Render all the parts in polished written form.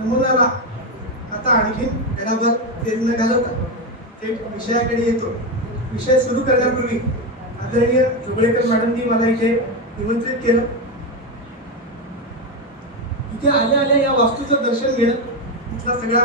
नमुनाला आता आणखीन घराभर तेल न घालवता थेट विषयाकडे येतो. विषय सुरू करण्यापूर्वी आदरणीय जोगळेकर मॅडमनी मला इथे निमंत्रित केलं. इथे आल्या आल्या या वास्तूचं दर्शन घेणं इथला सगळा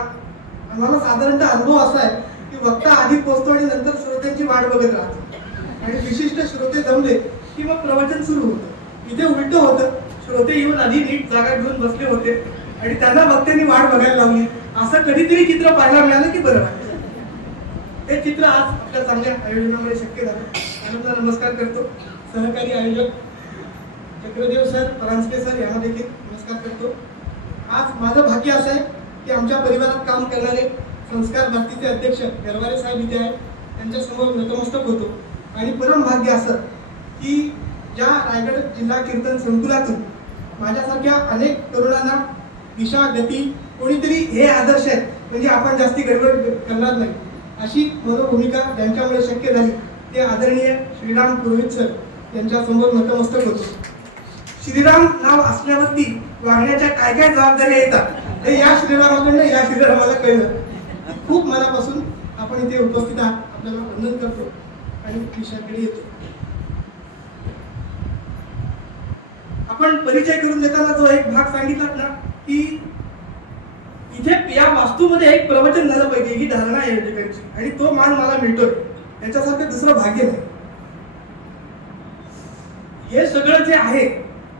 आम्हाला साधारणतः अनुभव असा आहे की वक्ता आधी पोहोचतो आणि नंतर श्रोत्यांची वाट बघत राहतो आणि विशिष्ट श्रोते जमले की मग प्रवचन सुरू होतं. इथे उलट होतं, श्रोते येऊन आधी नीट जागा घेऊन बसले होते आणि त्यांना वक्त्यांनी वाट बघायला लावली. असं कधीतरी चित्र पाहायला मिळालं की बरं वाटतं. हे चित्र आज आपल्या चांगल्या आयोजनामुळे शक्य झालं. त्यांना नमस्कार करतो. सहकारी आयोजक चक्रदेव सर, परांजपे सर यांना देखील नमस्कार करतो. आज माझं भाग्य असं आहे की आमच्या परिवारात काम करणारे संस्कार भारतीचे अध्यक्ष गरवारे साहेब इथे आहेत. त्यांच्यासमोर नतमस्तक होतो. आणि परम भाग्य असं की ज्या रायगड जिल्हा कीर्तन संकुलातून माझ्यासारख्या अनेक तरुणांना दिशा, गती, कोणीतरी हे आदर्श आहेत म्हणजे आपण जास्ती गडबड करणार नाही अशी मनोभूमिका ज्यांच्यामुळे शक्य झाली ते आदरणीय श्रीराम पुरोहित सर यांच्या समोर नतमस्तक होतो. श्रीराम नाव असल्यावरती वागण्याच्या काय काय जबाबदाऱ्या येतात हे या श्रीरामाकडनं या श्रीरामाला कळलं. खूप मनापासून आपण इथे उपस्थित आहात, आपल्याला वंदन करतो आणि विषयाकडे येतो. आपण परिचय करून देताना जो एक भाग सांगितलात ना की इथे या वास्तूमध्ये एक प्रवचन झालं पाहिजे ही धारणा आहे आयोजकांची आणि तो मान मला मिळतोय. याच्यासारखं दुसरं भाग्य नाही. हे सगळं जे आहे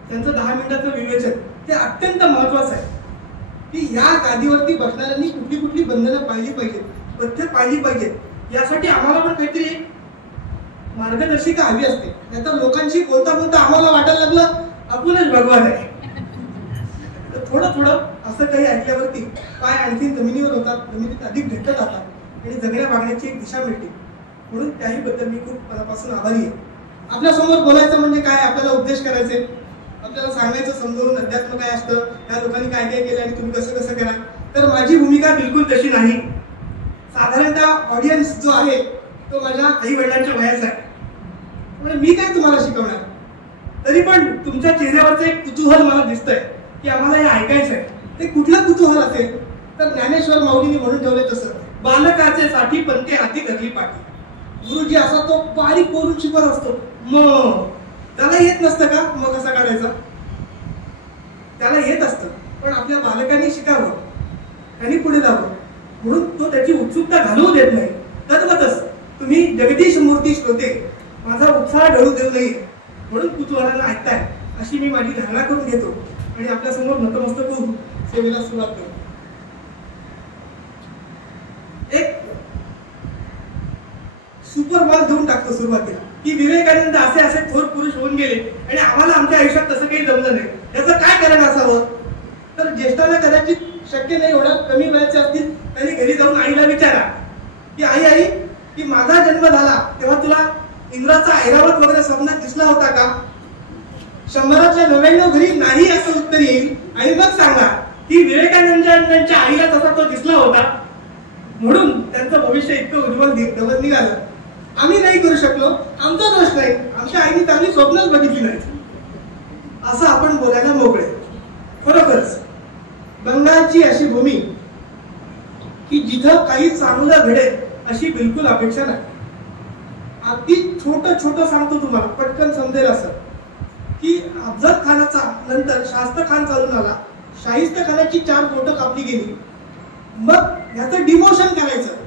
त्यांचं 10 मिनिटाचं विवेचन ते अत्यंत महत्वाचं आहे की या गादीवरती बसणाऱ्यांनी कुठली कुठली बंधनं पाळली पाहिजेत, पथ्य पाळली पाहिजेत. यासाठी आम्हाला पण काहीतरी मार्गदर्शिका हवी असते. नाहीतर लोकांशी बोलता बोलता आम्हाला वाटायला लागलं आपणच भगवान आहे. थोडं थोडं असं काही ऐकल्यावरती पाय आणखी जमिनीवर होतात, जमिनीत अधिक घट्ट जातात आणि जगण्या वागण्याची एक दिशा मिळते. म्हणून त्याही बद्दल मी खूप मनापासून आभारी आहे. आपल्या समोर बोलायचं म्हणजे काय, आपल्याला उपदेश करायचे, आपल्याला सांगायचं समजावून अध्यात्म काय असतं, त्या लोकांनी काय काय केलं आणि तुम्ही कसं कसं करा. तर माझी भूमिका बिलकुल तशी नाही. साधारणतः ऑडियन्स जो आहे तो माझ्या आई वडिलांच्या वयाचा आहे. म्हणजे मी काय तुम्हाला शिकवणार. तरी पण तुमच्या चेहऱ्यावरचं एक कुतूहल मला दिसतंय की आम्हाला हे ऐकायचं आहे. ते कुठलं कुतूहल असेल तर ज्ञानेश्वर माऊलींनी म्हणून ठेवले तसं बालकाचे साठी पंते हाती धरली पाठी. गुरुजी असा तो बारीक कोरून शिकवत असतो, मग त्याला येत नसतं का मग कसा काढायचा. त्याला येत असतं पण आपल्या बालकांनी शिकावं, त्यांनी पुढे जावं म्हणून तो त्याची उत्सुकता घालवू देत नाही. तद्वतच तुम्ही जगदीश मूर्ती श्रोते माझा उत्साह ढळू देऊ नये म्हणून कुतूहलानं ऐकताय अशी मी माझी धारणा करून घेतो आणि आपल्या समोर नतमस्तक होऊन सेवेला सुरुवात करतो. एक सुपर बॉल देऊन टाकतो सुरुवातीला की विवेकानंद असे असे थोर पुरुष होऊन गेले आणि आम्हाला आमच्या आयुष्यात तसं काही जमलं नाही. याचं काय कारण असावं. तर ज्येष्ठांना कदाचित शक्य नाही, एवढ्या कमी वयाचे असतील त्यांनी घरी जाऊन आईला विचारा की आई की माझा जन्म झाला तेव्हा तुला इंद्राचा ऐरावत वगैरे स्वप्नात दिसला होता का. 100च्या 99 घरी नाही असं उत्तर येईल. आणि मग सांगा की विवेकानंदांच्या आईला तसा तो दिसला होता म्हणून त्यांचं भविष्य इतकं उज्ज्वल निघालं. आम्ही नाही करू शकलो, आमचा दोष नाही, आमच्या आईने चांगली स्वप्नच बघितली नाही असं आपण बोलायला मोकळे. खरोखरच बंगालची अशी भूमी की जिथं काही चांगलं घडेल अशी बिलकुल अपेक्षा नाही. अगदी छोटं छोटं सांगतो तुम्हाला, पटकन समजेल असं की अफजल खानाचा नंतर शास्त्र खान चालून आला. शाहिस्त खानाची 4 बोटं कापली गेली. मग याचं डिमोशन करायचं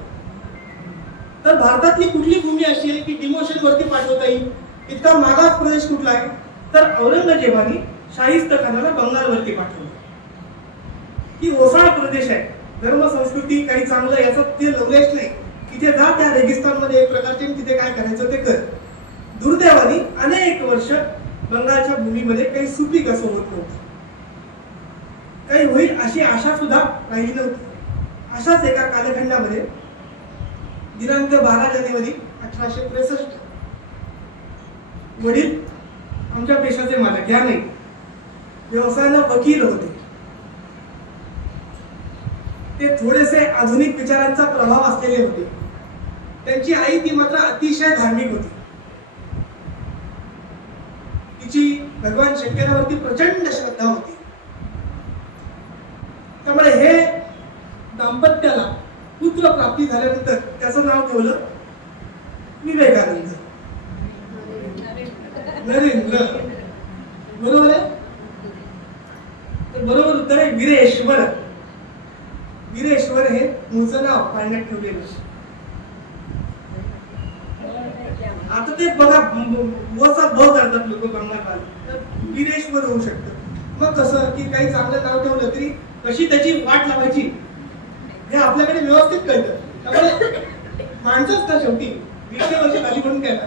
तर भारतातली कुठली भूमी अशी आहे की डिमोशन वरती पाठवता येईल. इतका मागास प्रदेश कुठला आहे तर औरंगजेबाने शाहिस्त खानाला बंगालवरती पाठवलं. ही ओसाळ प्रदेश आहे. धर्म संस्कृती काही चांगलं याचं ते लवलेश नाही. तिथे जा त्या रेगिस्तानमध्ये एक प्रकारचे तिथे काय करायचं ते कर. दुर्दैवाने अनेक वर्ष बंगालच्या भूमीमध्ये काही सुपीक असं होत नव्हतं. काही होईल अशी आशा सुद्धा राहिली नव्हती. अशाच एका कालखंडामध्ये दिनांक 12 जानेवारी 1863 वडील आमच्या पेशाचे मालक या नाही व्यवसायानं वकील होते. ते थोडेसे आधुनिक विचारांचा प्रभाव असलेले होते. त्यांची आई ती मात्र अतिशय धार्मिक होती. तिची भगवान शंकरावरती प्रचंड श्रद्धा होती. त्यामुळे हे दाम्पत्याला पुत्र प्राप्ती झाल्यानंतर त्याचं नाव ठेवलं विवेकानंद. नरेंद्र. बरोबर आहे. तर बरोबर उत्तर आहे वीरेश्वर. वीरेश्वर हे मूळचं नाव पाळण्यात ठेवलेलं. आता ते बघा वचा ब करतात लोक बंगाल, तर वीरेश्वर होऊ शकतं. मग कसं की काही चांगलं नाव ठेवलं तरी कशी त्याची वाट लावायची हे आपल्याकडे व्यवस्थित कळतं. त्यामुळे माणसंच ना शेवटी 20 वर्ष खाली म्हणून काय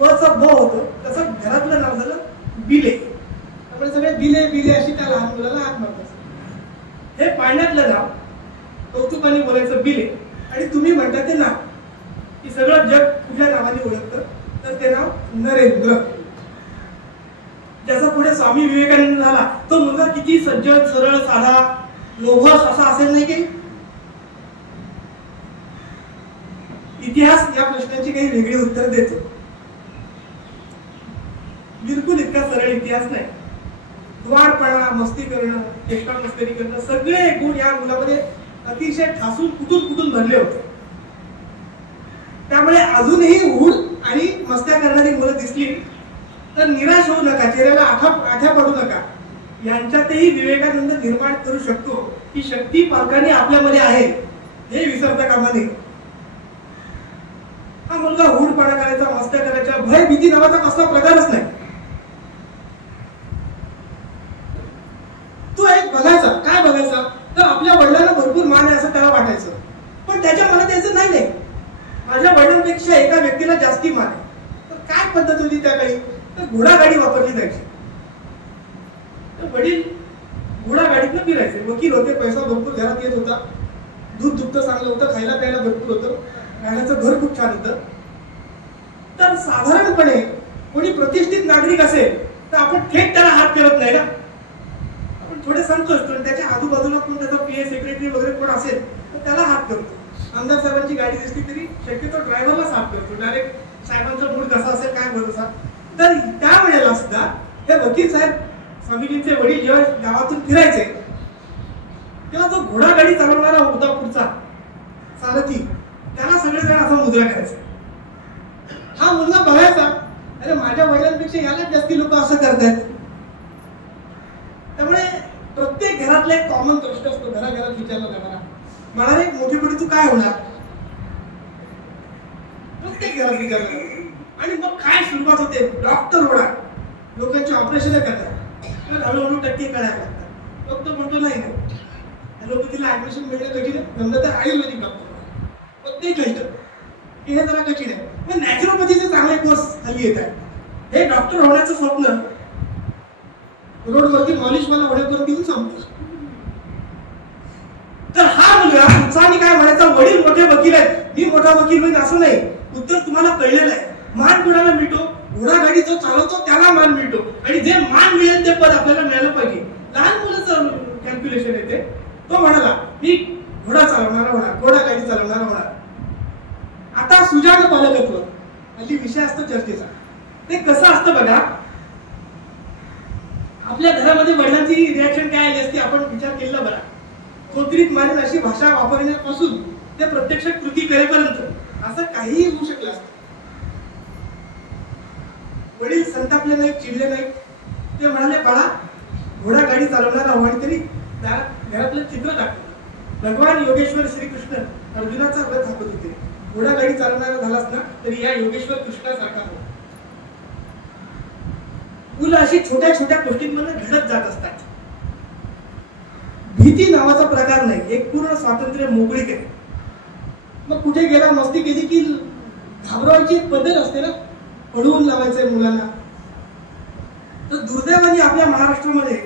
वचा ब होतं, तसं घरातलं नाव झालं बिले. त्यामुळे सगळे बिले बिले अशी त्या लहान मुलाला हात मारतात. हे पाळण्यातलं नाव कौतुकाने बोलायचं बिले, आणि तुम्ही म्हणता ते नाव की सगळं जग कुठल्या नावाने ओळखतं, तर ते नाव नरेंद्र. ज्याचा पुढे स्वामी विवेकानंद झाला तो मुलगा किती सज्जन सरळ साधा लोभस असा असेल नाही की. इतिहास या प्रश्नाची काही वेगळी उत्तर देतो. बिलकुल इतका सरळ इतिहास नाही. द्वारपणा, मस्ती करणं, चेष्टा मस्करी करणं, सगळे गुण या मुलामध्ये अतिशय ठासून कुठून भरले होते. त्यामुळे अजूनही ऊड आणि मस्त्या करणारी मुलं दिसली तर निराश होऊ नका, चेहऱ्याला आठ्या पडू नका. यांच्यातही विवेकानंद निर्माण करू शकतो ही शक्ती पालकांनी आपल्यामध्ये आहे हे विसरता कामा नये. हा मुलगा हुडपणा करायचा, मस्त्या करायचा, भय भीती नावाचा कसला प्रकारच नाही. तो एक बघायचा. काय बघायचा तर आपल्या वडिलांना भरपूर मान आहे असं त्याला वाटायचं, पण त्याच्या मनात यायचं नाही माझ्या वडिलांपेक्षा एका व्यक्तीला जास्ती मान आहे. तर काय पद्धत होती त्या काळी, तर घोडागाडी वापरली जायची. तर वडील घोडागाडीतनं फिरायचे. वकील होते, पैसा भरपूर घरात येत होता, दूध दुग्ध चांगलं होतं, खायला प्यायला भरपूर होतं, राहण्याचं घर खूप छान होतं. तर साधारणपणे कोणी प्रतिष्ठित नागरिक असेल तर आपण थेट त्याला हात करत नाही ना, आपण थोडे संतोष. त्याच्या आजूबाजूला कोण त्याचा पीए सेक्रेटरी वगैरे कोण असेल तर त्याला हात करतो. आमदार साहेबांची गाडी दिसली तरी शक्यतो ड्रायव्हरला हात करतो. डायरेक्ट साहेबांचा मूड कसा असेल काय भरोसा. तर त्यावेळेला सुद्धा हे वकील साहेब स्वामीजींचे वडील जेव्हा गावातून फिरायचे तेव्हा जो घोडागाडी चालवणारा होता पुढचा सारथी, त्याला सगळेजण असा मुजरा करायचा. हा मुलगा बघायचा, अरे माझ्या वडिलांपेक्षा याला जास्ती लोक असं करतायत. त्यामुळे प्रत्येक घरातला एक कॉमन प्रश्न असतो, घराघरात विचारला जाणारा, मला रे मोठी पुढे तू काय होणार, प्रत्येक घरात विचारला जातो. आणि मग काय सुरुवात होते, डॉक्टर होणार, लोकांची ऑपरेशन करतात, हळूहळू टक्के कळायला लागतात. मग तो म्हणतो नाही ॲलोपॅथीला ऍडमिशन मिळणं कठीण आहे, जमलं तर आयुर्वेदिक डॉक्टर. मग ते कळतं की हे जरा कठीण आहे. मग नॅचरोपॅथीचे चांगले कोर्स हल्ली येत आहेत. हे डॉक्टर होण्याचं स्वप्न रोडवरती मॉलिशवाला होण्यापर्यंत येऊन संपतो. तर हा मुलगा उत्साहाने काय म्हणायचा, वडील मोठे वकील आहेत, मी मोठा वकील होईल असं नाही. उत्तर तुम्हाला कळलेलं आहे. मान कुणाला मिळतो, घोडागाडी जो चालवतो त्याला मान मिळतो, आणि जे मान मिळेल ते पद आपल्याला मिळालं पाहिजे. लहान मुलाचं कॅल्क्युलेशन येते. तो म्हणाला मी घोडा चालवणारा होणार, घोडागाडी चालवणारा होणार. आता सुजाण पालकत्व हल्ली विषय असतो चर्चेचा. ते कसं असतं बघा, आपल्या घरामध्ये वडिलांची रिॲक्शन काय आली असते आपण विचार केला बरा. कोत्रीत मारेल अशी भाषा वापरण्यापासून ते प्रत्यक्ष कृती करेपर्यंत असं काहीही होऊ शकलं असतं. वडील संतापले नाही, चिडले नाही. ते म्हणाले बाळा घोडागाडी चालवणारा व्हावी तरी घरातलं चित्र दाखवलं. भगवान योगेश्वर श्रीकृष्ण अर्जुनाचा रथ हाकत होते. घोडागाडी चालवणारा झालास ना तरी या योगेश्वर कृष्णासारखा हो. मुलं अशी छोट्या छोट्या गोष्टींमध्ये घडत जात असतात. भीती नावाचा प्रकार नाही, एक पूर्ण स्वातंत्र्य मोकळीक आहे. मग कुठे गेला मस्ती केली की घाबरवायची एक पद्धत असते ना, पडवून लावायचंय मुलांना. तर दुर्दैवाने आपल्या महाराष्ट्रामध्ये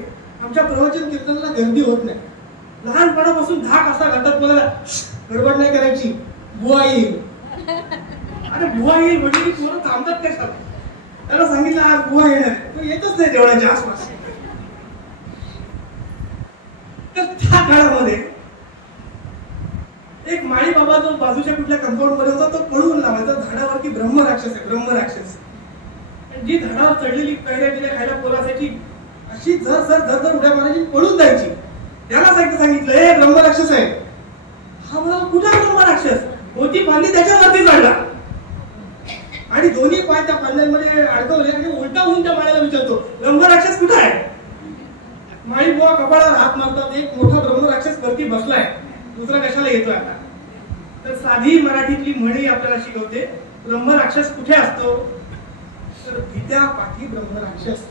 आमच्या प्रवचन कीर्तनाला गर्दी होत नाही. लहानपणापासून धाक असा घालतात मला, गडबड नाही करायची, बुवा येईल. अरे बुवा येईल म्हणजे पोरं थांबतात काय सांग. त्याला सांगितलं आज बुवा येणार, तो येतच नाही देवळाच्या आसपास. तर त्या काळामध्ये एक माळी बाबा जो बाजूच्या कुठल्या कंपाऊंड मध्ये होता तो पळून लावायचा झाडावरती. ब्रह्मराक्षस आहे, ब्रह्मराक्षस. जी झाडावर चढलेली कैऱ्या बिऱ्या खायला पोरं असायची, अशी झर झर झर झर उड्या मारायची, पळून जायची. त्याला सांगितलं हे ब्रह्मराक्षस आहे. हा म्हणाला कुठला ब्रह्मराक्षस? होती फांदी त्याच्यावरती चढला आणि दोन्ही पाय त्या फांद्यांमध्ये अडकवले आणि उलटा होऊन त्या माळ्याला विचारतो ब्रह्मराक्षस कुठं आहे? माळी बुवा कपाळावर हात मारतात. एक मोठा ब्रह्मराक्षस वरती बसलाय, दुसरा कशाला येतोय आता? तर साधी मराठीतली म्हणी आपल्याला शिकवते ब्रह्मराक्षस कुठे असतो? तर भीत्या पाठी ब्रह्मराक्षस.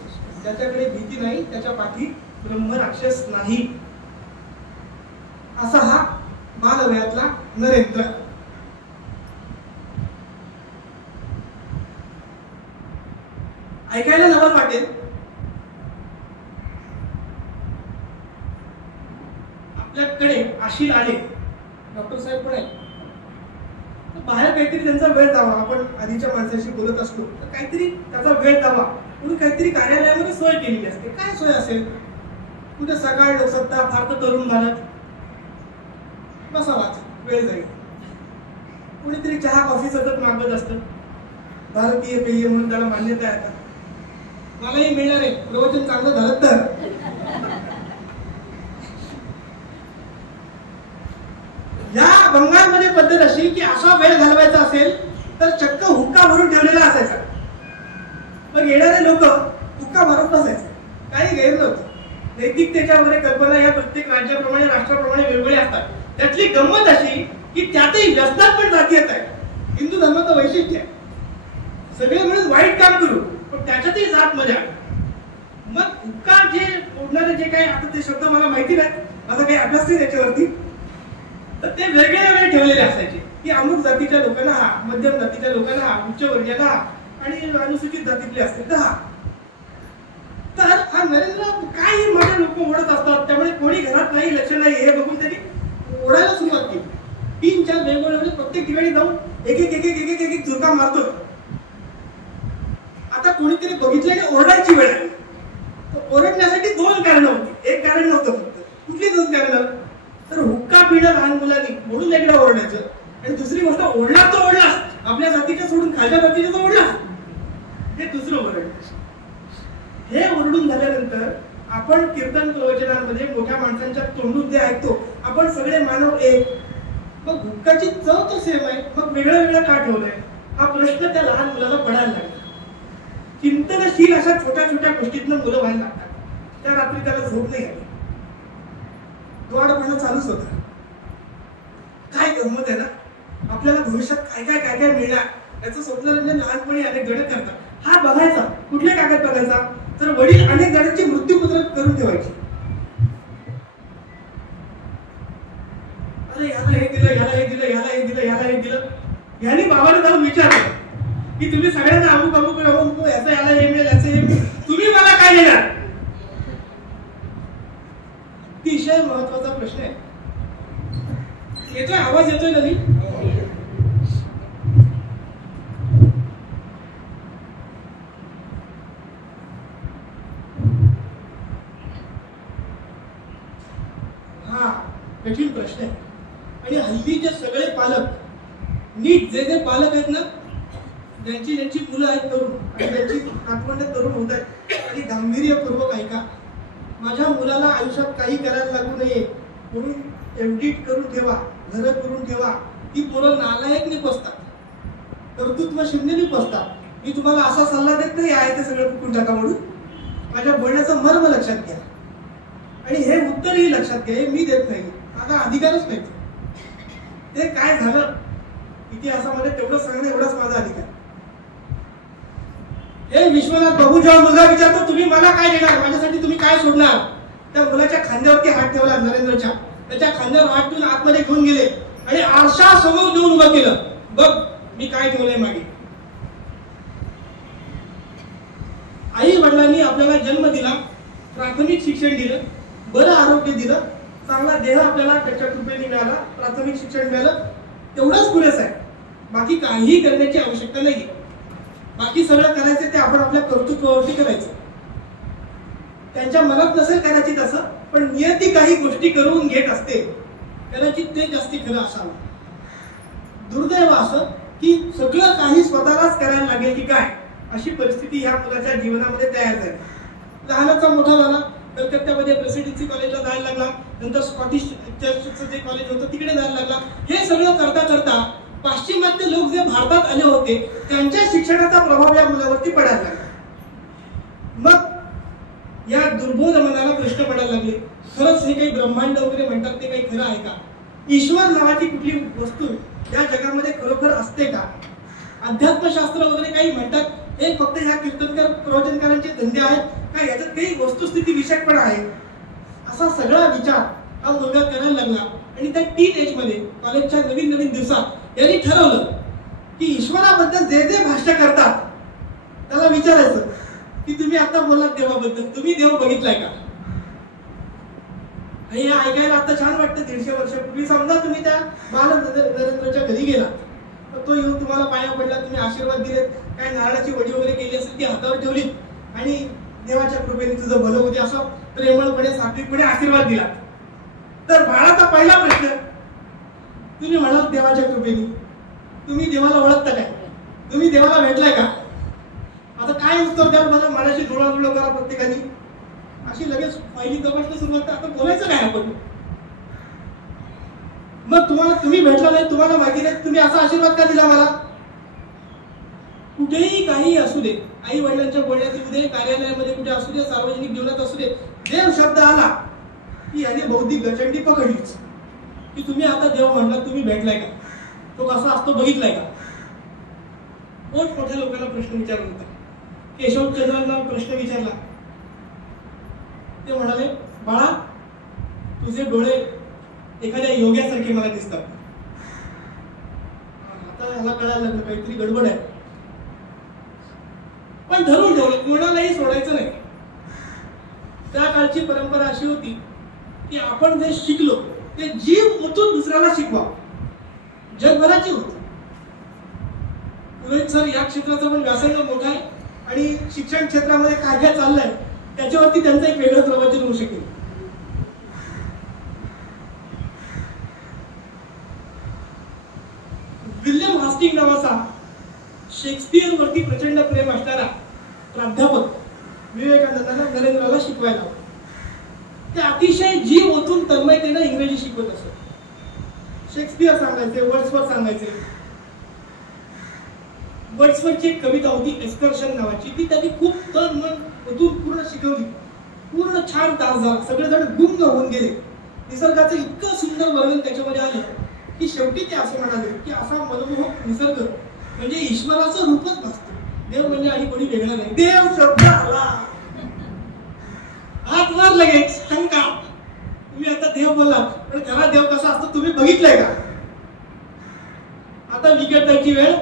ज्याच्याकडे भीती नाही त्याच्या पाठी ब्रह्मराक्षस नाही. असा हा बालवयातला नरेंद्र. ऐकायला नवल वाटेल, आपल्याकडे आशील आले, डॉक्टर साहेब पण आहेत. बाहेर काहीतरी त्यांचा वेळ जावा, आपण आधीच्या माणसाशी बोलत असतो तर काहीतरी त्याचा वेळ जावा म्हणून काहीतरी कार्यालयामध्ये सोय केलेली असते. काय सोय असेल? कुठे सकाळ लोकसत्ता, फार तर तरुण भारत, बसावाच वेळ जाईल. कुणीतरी चहा कॉफी सतत मागत असतं, भारतीय पेय म्हणून त्याला मान्यता आहे. आता मलाही मिळणार आहे प्रवचन चांगलं झालं तर. या बंगालमध्ये पद्धत अशी की असा वेळ घालवायचा असेल तर चक्क हुक्का भरून ठेवलेला असायचा. मग येणारे लोक हुक्का मारत बसायचे, काही गैर नव्हतं. नैतिकतेच्या वगैरे कल्पना या प्रत्येक राज्याप्रमाणे राष्ट्राप्रमाणे वेगवेगळ्या असतात. त्यातली गंमत अशी की त्यातही व्यस्तात पण जातीयता आहे. हिंदू धर्माचं वैशिष्ट्य आहे सगळे मिळून वाईट काम करू पण त्याच्यातही जात मजा. मग हुक्का जे फोडणारे जे काही, आता ते शब्द मला माहिती नाही, माझा काही अभ्यास नाही त्याच्यावरती, तर ते वेगळे वेगळे ठेवलेले असायचे की अमुक जातीच्या लोकांना हा, मध्यम जातीच्या लोकांना हा, उच्च वर्गाला हा आणि अनुसूचित जातीतले असतील तर हा. तर हा नरेंद्र काही माझे लोक ओढत असतात, त्यामुळे कोणी घरात नाही, लक्ष नाही हे बघून त्यांनी ओढायला सुरुवात केली. 3-4 वेगवेगळे प्रत्येक ठिकाणी जाऊन एक एक एक एक एक एक झुरका मारतो. आता कोणीतरी बघितलं की ओरडायची वेळ आली. ओरडण्यासाठी 2 कारणं होती. एक कारण नव्हतं फक्त. कुठली 2 कारणं? तर हुक्का पिणं लहान मुलांनी म्हणून एकदा ओरडायचं, आणि दुसरी गोष्ट ओढला तो ओढलास, आपल्या जातीच्या सोडून खालच्या जातीच्या तो ओढलास, हे दुसरं ओरड. हे ओरडून झाल्यानंतर आपण कीर्तन प्रवचनांमध्ये मोठ्या माणसांच्या तोंडून जे ऐकतो आपण सगळे मानव एक, मग हुक्काची चव तर सेम आहे, मग वेगळं वेगळं का ठेवलंय? हा प्रश्न त्या लहान मुलाला पडायला लागला. चिंतनशील अशा छोट्या छोट्या गोष्टीतनं मुलं व्हायला लागतात. त्या रात्री त्याला झोप नाही आली, डोळापणं चालूच होता. काय गंमत आहे ना, आपल्याला भविष्यात काय काय काय काय मिळणार याचं स्वप्न लहानपणी अनेक जण करतात. हा बघायचा, कुठले कागद बघायचा? तर वडील अनेक जणांची मृत्यूपत्र करून ठेवायची. अरे याला हे दिलं, याला हे दिलं, याला हे दिलं, याला हे दिलं. यांनी बाबाला जाऊन विचारलं की तुम्ही सगळ्यांना अमुक अमुक अमुक याचं याला हे मिळेल, याचं हे मिळेल, तुम्ही मला काय देणार? अतिशय महत्वाचा प्रश्न आहे. येतोय आवाज? येतोय ना? हा कठीण प्रश्न आहे. आणि हल्लीचे सगळे पालक, नीट जे जे पालक आहेत ना, ज्यांची ज्यांची मुलं आहेत तरुण आणि ज्यांची नातवंड तरुण होत आहेत, आणि गांभीर्यपूर्वक ऐका. माझ्या मुलाला आयुष्यात काही करायला लागू नये म्हणून एवढीट करून ठेवा, घरं करून ठेवा. ती पोरं नालायक निपसतात, कर्तृत्व शून्य निपसतात. मी तुम्हाला असा सल्ला देत नाही आहे ते सगळं फुकून टाका म्हणून. माझ्या बोलण्याचं मर्म लक्षात घ्या आणि हे उत्तरही लक्षात घ्या. मी देत नाही, माझा अधिकारच नाही. ते काय झालं इतिहासामध्ये तेवढं सांगणं एवढाच माझा अधिकार. हे विश्वनाथ बाबू जेव्हा मुलगा विचारतो तुम्ही मला काय देणार, माझ्यासाठी तुम्ही काय सोडणार, त्या मुलाच्या खांद्यावरती हात ठेवला नरेंद्रच्या. त्याच्या खांद्यावर हात ठेवून आतमध्ये घेऊन गेले आणि आरशा समोर घेऊन उभं केलं. बघ मी काय ठेवलंय मागे. आई वडिलांनी आपल्याला जन्म दिला, प्राथमिक शिक्षण दिलं, बरं आरोग्य दिलं, चांगला देह आपल्याला त्याच्या कृपेने मिळाला, प्राथमिक शिक्षण मिळालं, तेवढंच पुरेसं आहे. बाकी काहीही करण्याची आवश्यकता नाही. बाकी सगळं करायचं ते आपण आपल्या कर्तृत्वावरती करायचं. त्यांच्या मनात नसेल कदाचित असं, पण नियती काही गोष्टी करून घेत असते, कदाचित ते जास्ती खरं असावं. दुर्दैव असं की सगळं काही स्वतःलाच करायला लागेल की काय, अशी परिस्थिती ह्या मुलाच्या जीवनामध्ये तयार झाली. लहानाचा मोठा झाला, कलकत्त्यामध्ये प्रेसिडेन्सी कॉलेजला जायला लागला, नंतर स्कॉटिश चर्चचं जे कॉलेज होतं तिकडे जायला लागला. हे सगळं करता करता पाश्चिमात्य लोक जे भारतात आले होते त्यांच्या शिक्षणाचा प्रभाव या मुलावरती पडायला लागला. मग या दुर्बोध मनाला प्रश्न पडायला लागले, खरंच हे काही ब्रह्मांड वगैरे म्हणतात ते काही खरं आहे का? ईश्वर नावाची कुठली वस्तू या जगामध्ये खरोखर असते का? अध्यात्मशास्त्र वगैरे काही म्हणतात हे फक्त ह्या कीर्तनकार प्रवचनकारांचे धंदे आहेत का? याच्यात काही वस्तुस्थिती विषयक पण आहे? असा सगळा विचार हा मुलगा करायला लागला. आणि त्या टीन एज मध्ये कॉलेजच्या नवीन नवीन दिवसात यांनी ठरवलं की ईश्वराबद्दल जे जे भाष्य करतात त्याला विचारायचं की तुम्ही आता बोललात देवाबद्दल, तुम्ही देव बघितलाय का? आणि हे ऐकायला आता छान वाटतं. 150 वर्षापूर्वी समजा तुम्ही त्या बाल नरेंद्रच्या घरी गेला, तर तो येऊन तुम्हाला पाया पडला, तुम्ही आशीर्वाद दिले, काय नारळाची वडी वगैरे केली असेल ती हातावर ठेवली आणि देवाच्या कृपेने तुझं भलं होते असं प्रेमळपणे सात्विकपणे आशीर्वाद दिला. तर बाळाचा पहिला प्रश्न, तुम्ही म्हणाल देवाच्या कृपेने, तुम्ही देवाला ओळखता काय? तुम्ही देवाला भेटलाय का? आता काय उत्तर द्याल बरं? मनाशी जुळवाजुळव करा प्रत्येकाने. अशी लगेच पहिली तपासणी सुरुवात तर आता बोलायचं काय आपण? मग तुम्ही भेटला नाही, तुम्हाला माहिती नाही, तुम्ही असा आशीर्वाद का दिला मला? कुठेही काही असू दे, आई वडिलांच्या बोलण्यात येऊ दे, कार्यालयामध्ये कुठे असू दे, सार्वजनिक जीवनात असू दे, देव शब्द आला की याने बौद्धिक गचंडी पकडलीच की तुम्ही आता देव म्हणला, तुम्ही भेटलाय का? तो कसा असतो बघितलाय का? मोठ्या लोकांना प्रश्न विचारला होता. केशवचंद्रांना प्रश्न विचारला, ते म्हणाले, बाळा तुझे डोळे एखाद्या योग्यासारखे मला दिसतात. आता ह्याला कळायला लागलं काहीतरी गडबड आहे. पण धरून ठेवलं, कोणालाही सोडायचं नाही. त्या काळची परंपरा अशी होती की आपण जे शिकलो ते जीव ओतून दुसऱ्याला शिकवा. जगभराची होती. पुरोहित सर या क्षेत्राचा पण व्यासंग मोठा आहे आणि शिक्षण क्षेत्रामध्ये काय काय चाललंय त्याच्यावरती त्यांचं एक वेगळं प्रवचन होऊ शकेल. विल्यम हास्टिंग नावाचा शेक्सपियर वरती प्रचंड प्रेम असणारा प्राध्यापक विवेकानंदांना नरेंद्रला शिकवायला. ते अतिशय जीव ओतून तन्मयतेने इंग्रजी शिकवत असत. शेक्सपियर सांगायचे, वर्ड्सवर्थ सांगायचे. वर्ड्सवर्थची एक कविता होती एक्सकर्शन नावाची, ती त्यांनी खूप तन मन ओतून पूर्ण शिकवली. पूर्ण छान तास झाला, सगळेजण गुंग होऊन गेले. निसर्गाचं इतकं सुंदर वर्णन त्याच्यामध्ये आलं की शेवटी ते असे म्हणाले की असा मनमोहक निसर्ग म्हणजे ईश्वराचं रूपच भासतं. देव म्हणजे आणि कोणी वेगळा नाही. देव शब्द आला हात वर लगेच शंका. तुम्ही आता देव बोललात, पण खरा देव कसा असतो तुम्ही बघितलंय का? आता विकेट द्यायची वेळ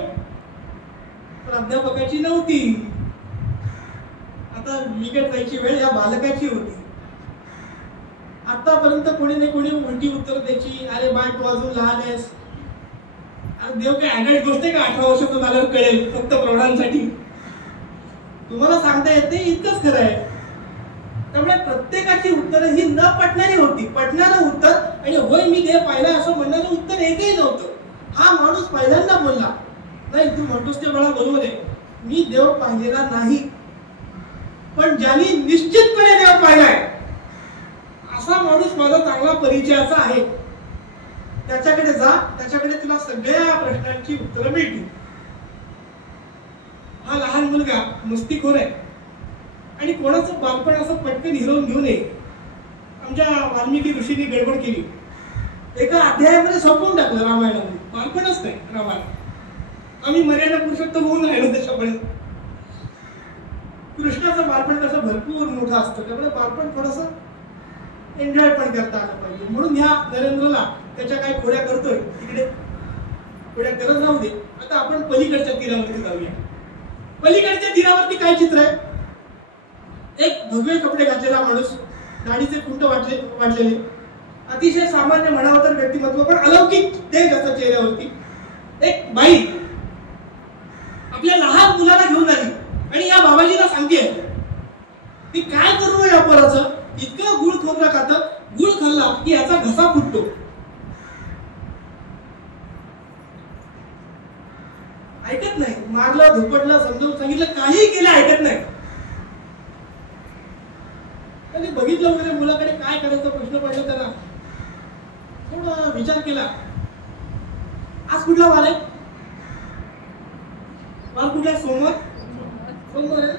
प्राध्यापकाची नव्हती. आता विकेट द्यायची वेळ या बालकाची होती. आतापर्यंत कोणी नाही कोणी उलटी उत्तर द्यायची, अरे बाय तू अजून लहान आहेस. अरे देव काय ऍडल्ट गोष्ट आहे का? 18 वर्षाचं झाल्यावर कळेल, फक्त प्रौढांसाठी. तुम्हाला सांगता येत नाही इतकंच खरं आहे. त्यामुळे प्रत्येकाची उत्तरं ही न पटणारी होती. पटणारं उत्तर आणि होय मी देव पाहिलाय असं म्हणणारं उत्तर एकही नव्हतं. हा माणूस पहिल्यांदा बोलला, नाही तू म्हणतोस ते मला बरोबर आहे, मी देव पाहिलेला नाही, पण ज्यांनी निश्चितपणे देव पाहिलाय असा माणूस माझा चांगला परिचयाचा आहे. त्याच्याकडे जा, त्याच्याकडे तुला सगळ्या प्रश्नांची उत्तरं मिळतील. हा लहान मुलगा मस्तीखोर आहे आणि कोणाचं बालपण असं पटकन हिरवून घेऊ नये. आमच्या वाल्मिकी ऋषींनी गडबड केली, एका अध्यायामध्ये संपवून टाकलं रामायणामध्ये. बालपणच नाही रामायण. आम्ही मर्यादा पुरुषोत्तम होऊन राहिलो त्याच्यापर्यंत. कृष्णाचं बालपण कसं भरपूर मोठं असतं, त्यामुळे बालपण थोडंसं एन्जॉय पण करता आलं पाहिजे. म्हणून ह्या नरेंद्रला त्याच्या काही खोड्या करतोय तिकडे खोड्या करत राहू दे. आता आपण पलीकडच्या तीरावरती जाऊया. पलीकडच्या तीरावरती काय चित्र आहे? एक भगवे कपडे घातलेला माणूस, दाढीचे कुंट वाटलेले, अतिशय सामान्य म्हणावं तर व्यक्तिमत्व, पण अलौकिक तेज असतं चेहऱ्यावरती. एक बाई आपल्या लहान मुलाला घेऊन आली आणि या बाबाजीला सांगते ती काय करू या पोराचं, इतकं गुळ खोबरं खातं, गुळ खाल्ला की याचा घसा फुटतो. ऐकत नाही. मारलं, धुपटलं, समजावून सांगितलं, काही केलं ऐकत नाही. त्यांनी बघितलं वगैरे मुलाकडे काय करायचं प्रश्न पडला त्याला. थोडा विचार केला. आज कुठला वार आहे? वार कुठला? सोमवार. सोमवार आहे.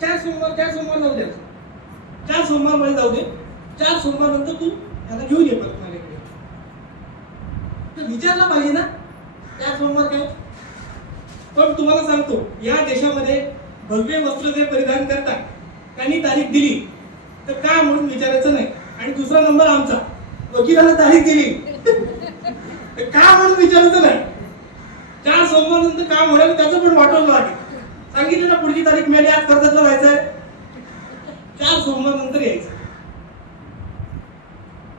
4 सोमवार जाऊ दे. 4 सोमवार मध्ये जाऊ दे. 4 सोमवार नंतर तू त्याला घेऊन ये परत माझ्याकडे. तर विचारला पाहिजे ना 4 सोमवार काय. पण तुम्हाला सांगतो या देशामध्ये भव्य वस्त्र जे परिधान करतात त्यांनी तारीख दिली तर काय म्हणून विचारायचं नाही. आणि दुसरा नंबर आमचा वकिलाला तारीख दिली का म्हणून विचारायचं नाही. 4 सोमवार नंतर काय म्हणेल त्याचं पण वाटवलं लागेल. सांगितलं ना पुढची तारीख मेली, आज कर्जतला जायचंय, 4 सोमवार नंतर यायचं.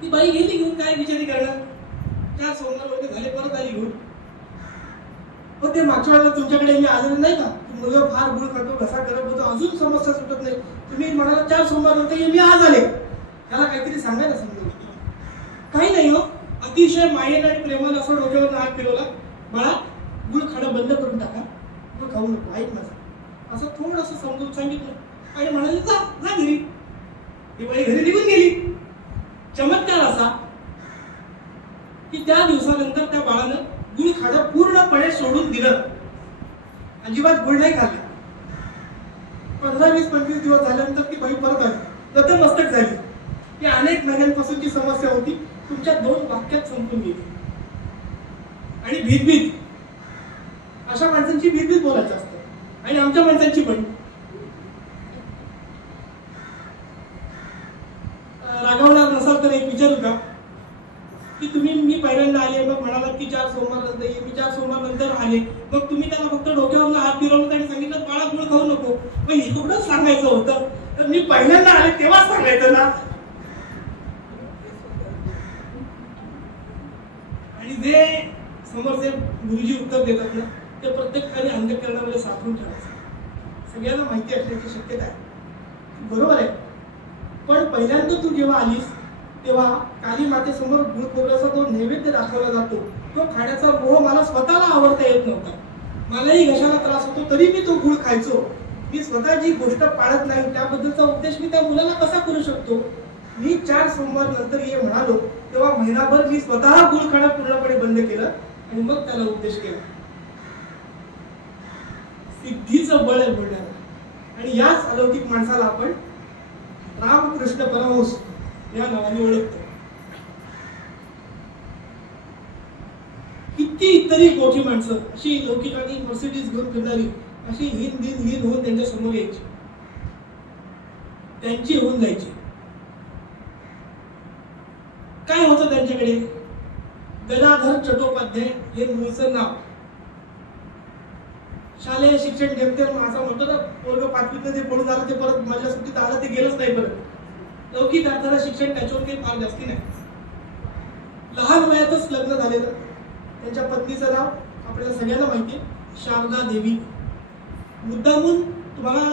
ती बाई गेली घेऊन, काय बिचारी करणार. 4 सोमवार वगैरे झाले, परत आली घेऊन. पण ते मागच्या वेळेला तुमच्याकडे मी आलेलं नाही का, मुलगा फार गुळ खातो, घसा करत होतो, अजून समस्या सुटत नाही, तुम्ही म्हणाला 4 सोमवार नंतर मी आज आले. त्याला काहीतरी सांगायला समजलं. काही नाही हो, अतिशय मायेने आणि प्रेमाने असं डोक्यावर हात फिरवला. बाळा गुळ खाणं बंद करून टाका, गुळ खाऊ नको, ऐक माझा, असं थोडंसं समजून सांगितलं आणि म्हणाले जा घरी. ती बाई घरी निघून गेली. चमत्कार असा की त्या दिवसानंतर त्या बाळानं गुळ खाणं पूर्णपणे सोडून दिलं. अजिबात गुळ नाही खाल्ला. 15-20-25 दिवस झाल्यानंतर ती बाई परत आली, नतमस्तक झाली की अनेक महिन्यांपासूनची समस्या होती तुमच्या 2 वाक्यात संपून गेली. आणि भीतभीत, अशा माणसांची भीतभीत बोलायचं असतं. आणि आमच्या माणसांची पण रागावणार नसाल तर एक विचारू का की तुम्ही, मी पहिल्यांदा आले मग म्हणालात की 4 सोमवार नंतर ये, मी 4 सोमवार नंतर आले, मग तुम्ही त्याला फक्त डोक्यावरून हात फिरवलं आणि सांगितलं बाळा गुळ खाऊ नको. मग एवढंच सांगायचं होतं तर मी पहिल्यांदा आले तेव्हाच सांगायचं ना. आणि जे समोरचे गुरुजी उत्तर देतात ना ते प्रत्येकाने अंधकरणामध्ये साठवून ठेवायचं. सगळ्यांना माहिती असण्याची शक्यता आहे, बरोबर आहे. पण पहिल्यांदा तू जेव्हा आलीस तेव्हा काली मातेसमोर गुळ खोबऱ्याचा तो नैवेद्य दाखवला जातो, तो खाण्याचा मोह मला स्वतःला आवडता येत नव्हता. मलाही घशाला त्रास होतो तरी मी तो गुळ खायचो. मी स्वतः जी गोष्ट पाळत नाही त्याबद्दलचा उपदेश मी त्या मुलाला कसा करू शकतो. मी 4 सोमवार नंतर ये म्हणालो तेव्हा महिनाभर मी स्वतः गुळ खाणं पूर्णपणे बंद केलं आणि मग त्याला उपदेश केला. सिद्धीचं बळ आहे बोलण्याला. आणि याच अलौकिक माणसाला आपण रामकृष्ण परमहंस या नावाने ओळखतो. कितीतरी मोठी माणसं अशी लौकिकांनी मर्सिडीज घेऊन फिरणारी अशी हिंद होऊन त्यांच्या समोर यायची, त्यांची होऊन जायची. काय होतं त्यांच्याकडे? गदाधर चट्टोपाध्याय हे मूळचं नाव. शालेय शिक्षण घेतले असं म्हणतो ना, पोरग 5वीतनं जे पडून आलं ते परत माझ्या सुट्टीत आलं ते गेलंच नाही परत. लौकिक अर्थाला शिक्षण त्याच्यावर काही फार जास्ती नाही. लहान वयातच लग्न झालेलं. त्यांच्या पत्नीचं नाव आपल्याला सगळ्यांना माहिती आहे, शारदा देवी. मुद्दामून तुम्हाला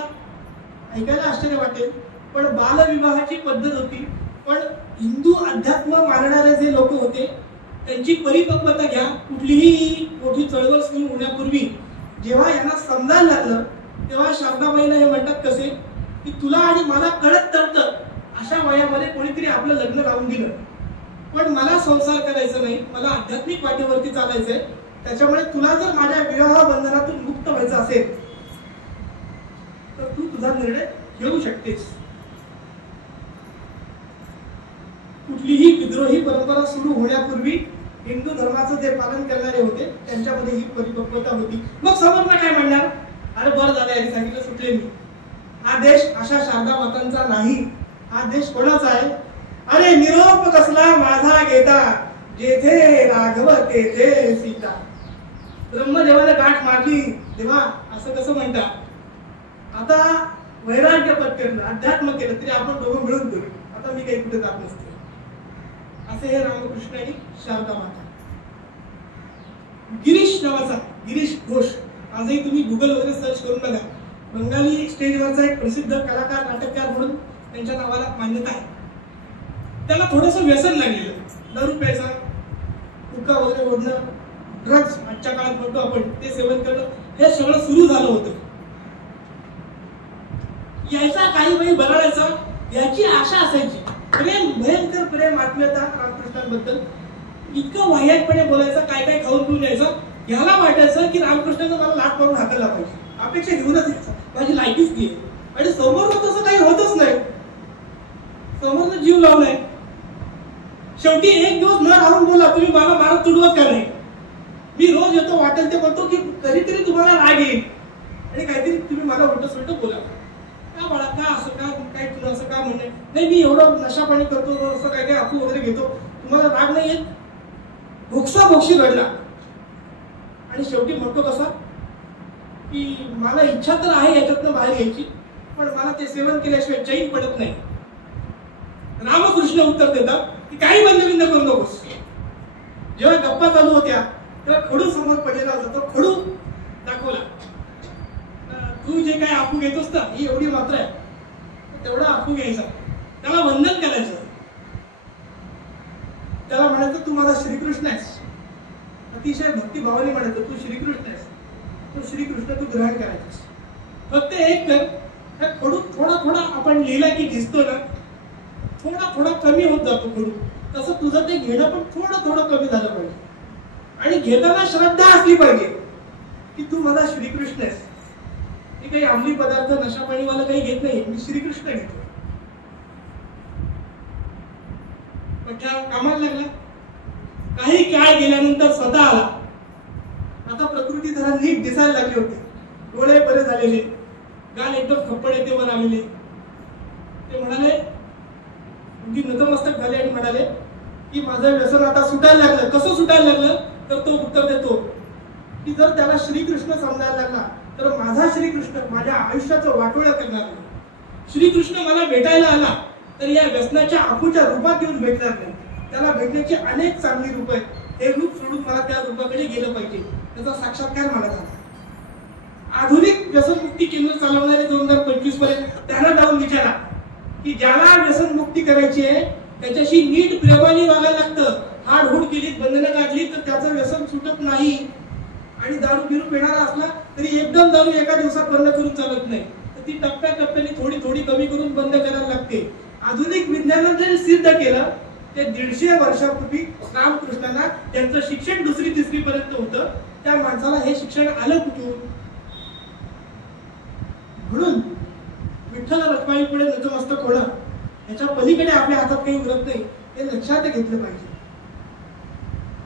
ऐकायला आश्चर्य वाटेल पण बालविवाहाची पद्धत होती. पण हिंदू अध्यात्म मानणारे जे लोक होते त्यांची परिपक्वता घ्या. कुठलीही मोठी चळवळ सुरू होण्यापूर्वी जेव्हा यांना समजायला लागलं तेव्हा शारदाबाईला हे म्हणतात कसे की तुला आणि मला कळत तळतं अशा वयामध्ये कोणीतरी आपलं लग्न लावून दिलं, पण मला संसार करायचा नाही, मला आध्यात्मिक वाटेवरती चालायचंय. त्याच्यामुळे तुला जर माझ्या विवाह बंधनातून मुक्त व्हायचं असेल तर तू तुझा निर्णय घेऊ शकतेस. कुठलीही विद्रोही परंपरा सुरू होण्यापूर्वी हिंदू धर्माचं जे पालन करणारे होते त्यांच्यामध्ये ही परिपक्वता होती. मग समोरला काय म्हणणार, अरे बरं झालं यांनी सांगितलं सुटले मी. हा देश अशा शारदा मातांचा नाही, हा देश कोणाचा आहे? अरे निरोप कसला माझा घेता, जेथे राघव तेथे सीता. ब्रह्मदेवाने गाठ मारली तेव्हा असं कसं म्हणता. आता वैराग्य पत्करलं, अध्यात्म केलं तरी आपण दोघं मिळून करू. आता मी काही कुठे जात नसते. असे हे रामकृष्ण आणि शारदा माता. गिरीश नावाचा, गिरीश घोष, आजही तुम्ही गुगल वगैरे सर्च करून बघा. बंगाली स्टेजवरचा एक प्रसिद्ध कलाकार, नाटककार म्हणून त्यांच्या नावाला मान्यता आहे. त्याला थोडंसं व्यसन लागलेलं, दारू प्यायचा, हुक्का वगैरे ओढणं, ड्रग्ज आजच्या काळात म्हणतो आपण ते सेवन करणं, हे सगळं सुरू झालं होतं. यायचा काही वेळी बराडायचा याची आशा असायची. प्रेम, भयंकर प्रेम, आत्मीयता रामकृष्णांबद्दल. इतकं वाह्यातपणे बोलायचं, काय काय खाऊन पिऊन यायचं. याला वाटायचं की रामकृष्णानं मला लाट मारून हाकलला पाहिजे, अपेक्षा घेऊनच यायचं, माझी लायकीच ती आहे. आणि समोरनं तसं काही होतच नाही. समोरनं जीव लावलाय. शेवटी एक दिवस न राहून बोला, तुम्ही मला मारत तुडवत का नाही. मी रोज येतो, वाटेल ते म्हणतो की कधीतरी तुम्हाला राग येईल आणि काहीतरी तुम्ही मला उलट सुलट बोला. का बाळा, का असं का, काय तुला असं का म्हणणे. नाही, मी एवढं नशा पाणी करतो, असं काय काय आपू वगैरे घेतो, तुम्हाला राग नाही येत. भोक्सा भोक्षी रडला. आणि शेवटी म्हणतो कसा की मला इच्छा तर आहे याच्यातनं बाहेर यायची, पण मला ते सेवन केल्याशिवाय चैन पडत नाही. रामकृष्ण उत्तर देतात की काही बंद करू नकोस. जेव्हा गप्पा चालू होत्या तेव्हा खडू समोर पडलेला होता. तो खडू दाखवला. तू जे काय आपू घेतोस ना, ही एवढी मात्र आहे, तेवढा आपू घ्यायचा, त्याला वंदन करायचं, त्याला म्हणायचं तू माझा श्रीकृष्ण आहेस. अतिशय भक्तिभावाने म्हणायचं तू श्रीकृष्ण आहेस, तो श्रीकृष्ण तू ग्रहण करायचंस. फक्त एक कर, त्या खडू थोडा थोडा आपण लिहिला की दिसतो ना, थोडा थोडा कमी होत जातो खडू. तसं तुझं ते घेणं पण थोडं थोडं कमी झालं पाहिजे. आणि घेताना श्रद्धा असली पाहिजे की तू माझा श्रीकृष्ण आहेस. मी काही अंमली पदार्थ नशापाणीवाला काही घेत नाही, मी श्रीकृष्ण घेतो. कामाला लागला. काही काळ गेल्यानंतर स्वतः आला. आता प्रकृती जरा नीट दिसायला लागली होती. डोळे बरे झालेले, गाल एकदम खप्पड येते वर आलेले. ते म्हणाले, अगदी नतमस्तक झाले आणि म्हणाले की माझं व्यसन आता सुटायला लागलं. कसं सुटायला लागलं तर तो उत्तर देतो की जर त्याला श्रीकृष्ण समजायला लागला तर माझा श्रीकृष्ण माझ्या आयुष्याचं वाटोळं करणार नाही. श्रीकृष्ण मला भेटायला आला तर या व्यसनाच्या आपूच्या रूपात येऊन भेटणार नाही. त्याला भेटण्याची अनेक चांगली रूप आहेत. हे रूप सोडून मला त्या रूपाकडे गेलं पाहिजे. त्याचा साक्षात्कार मला झाला. आधुनिक व्यसनमुक्ती केंद्र चालवणारे 2025 पर्यंत त्यांना जाऊन विचारा की ज्याला व्यसनमुक्ती करायची आहे त्याच्याशी नीट प्रेमाने वागायला लागतं. हाडहूड केली, बंधनं काढली तर त्याचं व्यसन सुटत नाही. आणि दारू बिरू पिणारा असला तरी एकदम दारू एका दिवसात बंद करून चालत नाही, तर ती टप्प्याटप्प्याने थोडी थोडी कमी करून बंद करायला लागते. आधुनिक विज्ञानाने जरी सिद्ध केलं ते 150 वर्षापूर्वी रामकृष्णांना त्यांचं शिक्षण 2री-3री पर्यंत होतं. त्या माणसाला हे शिक्षण आलं कुठून? म्हणून विठ्ठल रखमाई पुढे नतमस्तक होणं, याच्या पलीकडे आपल्या हातात काही उरत नाही, हे लक्षात घेतलं पाहिजे.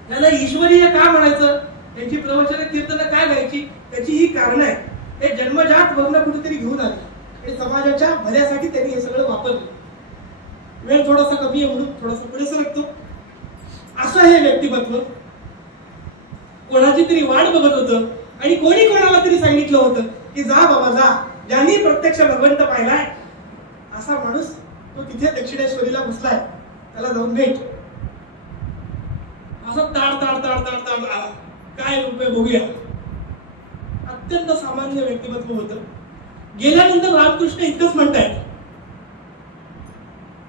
त्याला ईश्वरीय का म्हणायचं, त्यांची प्रवचन कीर्तन काय गायची, त्याची ही कारण आहे. हे जन्मजात वर्ण कुठेतरी घेऊन आले आणि समाजाच्या भल्यासाठी त्यांनी हे सगळं वापरलं. वेळ थोडासा कमी आहे म्हणून थोडासा पुढे सरकतो. असं हे व्यक्तिमत्व कोणाची तरी वाट बघत होतं आणि कोणी कोणाला तरी सांगितलं होतं की जा बाबा जा, ज्यांनी प्रत्यक्ष भगवंत पाहिलाय असा माणूस तो तिथे दक्षिणेश्वरीला बसलाय, त्याला जाऊन भेट. असं ताड ताड ताड ताड ताड आला. काय रूप आहे बघूया. अत्यंत सामान्य व्यक्तिमत्व होतं. गेल्यानंतर रामकृष्ण इतकंच म्हणतायत,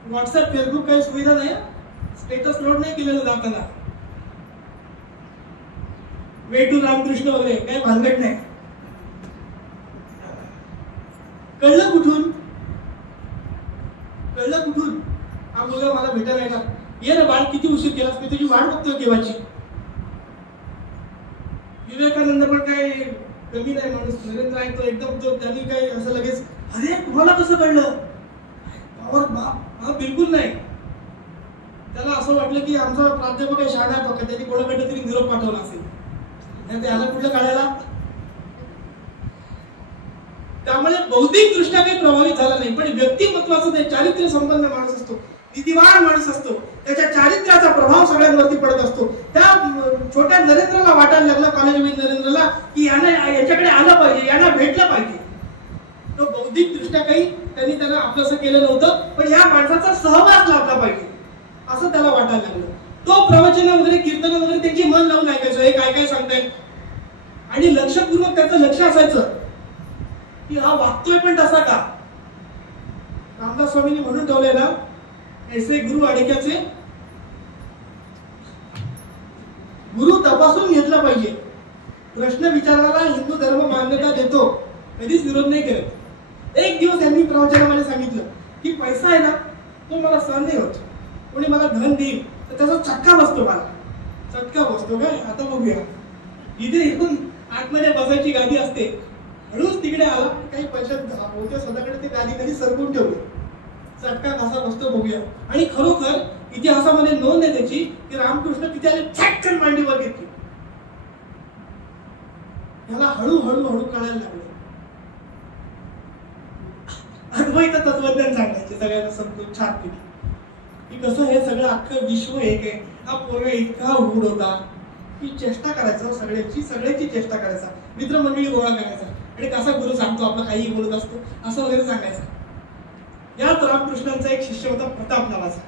व्हॉट्सअप फेसबुक काही सुविधा नाही, स्टेटस लोड नाही केलेलं जाताना, वे टू रामकृष्ण वगैरे काही भानगड नाही. कळलं कुठून? हा मुलगा मला भेटायला येणार. ये ना बाळ, किती उशीर केलास, मी तुझी वाट बघतोय केव्हाची. विवेकानंद पण काय कमी नाही माणूस. नरेंद्र आहे तो एकदम, तो त्यांनी काही असं लगेच अरे तुम्हाला कसं कळलं, बिलकुल नाही. त्याला असं वाटलं की आमचा प्राध्यापक शहाणा आहे फक्त, त्यांनी कोणाकडे तरी निरोप पाठवला असेल, त्याला कुठलं काढायला. त्यामुळे बौद्धिक दृष्ट्या काही प्रभावित झाला नाही, पण व्यक्तिमत्वाचं ते चारित्र्य संपन्न माणूस असतो, नीतिवान माणूस असतो, त्याच्या चारित्र्याचा प्रभाव सगळ्यांवरती पडत असतो. त्या छोट्या नरेंद्रला वाटायला लागला, कॉलेजमधील नरेंद्रला, की याच्याकडे आलं पाहिजे, यांना भेटलं पाहिजे. तो बौद्धिक दृष्ट्या काही त्यांना आपलंसं केलं नव्हतं, पण या माणसाचा सहवास लाभला पाहिजे असं त्याला वाटायला लागलं. तो प्रवचन वगैरे कीर्तन वगैरे त्यांची मन लावून ऐकायचं, हे काय काय सांगतायत, आणि लक्षपूर्वक त्याचं लक्ष असायचं की हा वागतोय पण तसा का. रामदास स्वामींनी म्हणून ठेवलंय ना, ऐसे गुरु अडक्याचे. गुरु तपासून घेतला पाहिजे. प्रश्न विचारणारा हिंदू धर्म मान्यता देतो, कधीच विरोध नाही करत. एक दिवस त्यांनी प्रवचनामध्ये सांगितलं की पैसा आहे ना तो मला सहन नाही होत, कोणी मला धन देईल तर त्याचा चटका बसतो, मला चटका बसतो. काय आता बघूया, इथे येऊन आतमध्ये बसायची गादी असते, हळूच तिकडे आला काही पैशात होते स्वतःकडे, ते गादी कधी सरकून ठेवली, चटका कसा बसतो बघूया. आणि खरोखर इतिहासामध्ये नोंद आहे त्याची की रामकृष्ण तिथे आले, छटकन मांडीवर घेतली. ह्याला हळूहळू हळू कळायला लागले. अद्वैत तत्वज्ञान सांगायचे सगळ्यांना समजून छानपैकी की कसं हे सगळं अख्खं विश्व एक आहे. हा पोरगा इतका उघड होता की चेष्टा करायचा, सगळ्याची चेष्टा करायचा, मित्रमंडळी गोळा करायचा आणि कसा गुरु सांगतो आपला काही बोलत असतो असं वगैरे सांगायचा. याच रामकृष्णांचा एक शिष्य होता प्रताप नावाचा.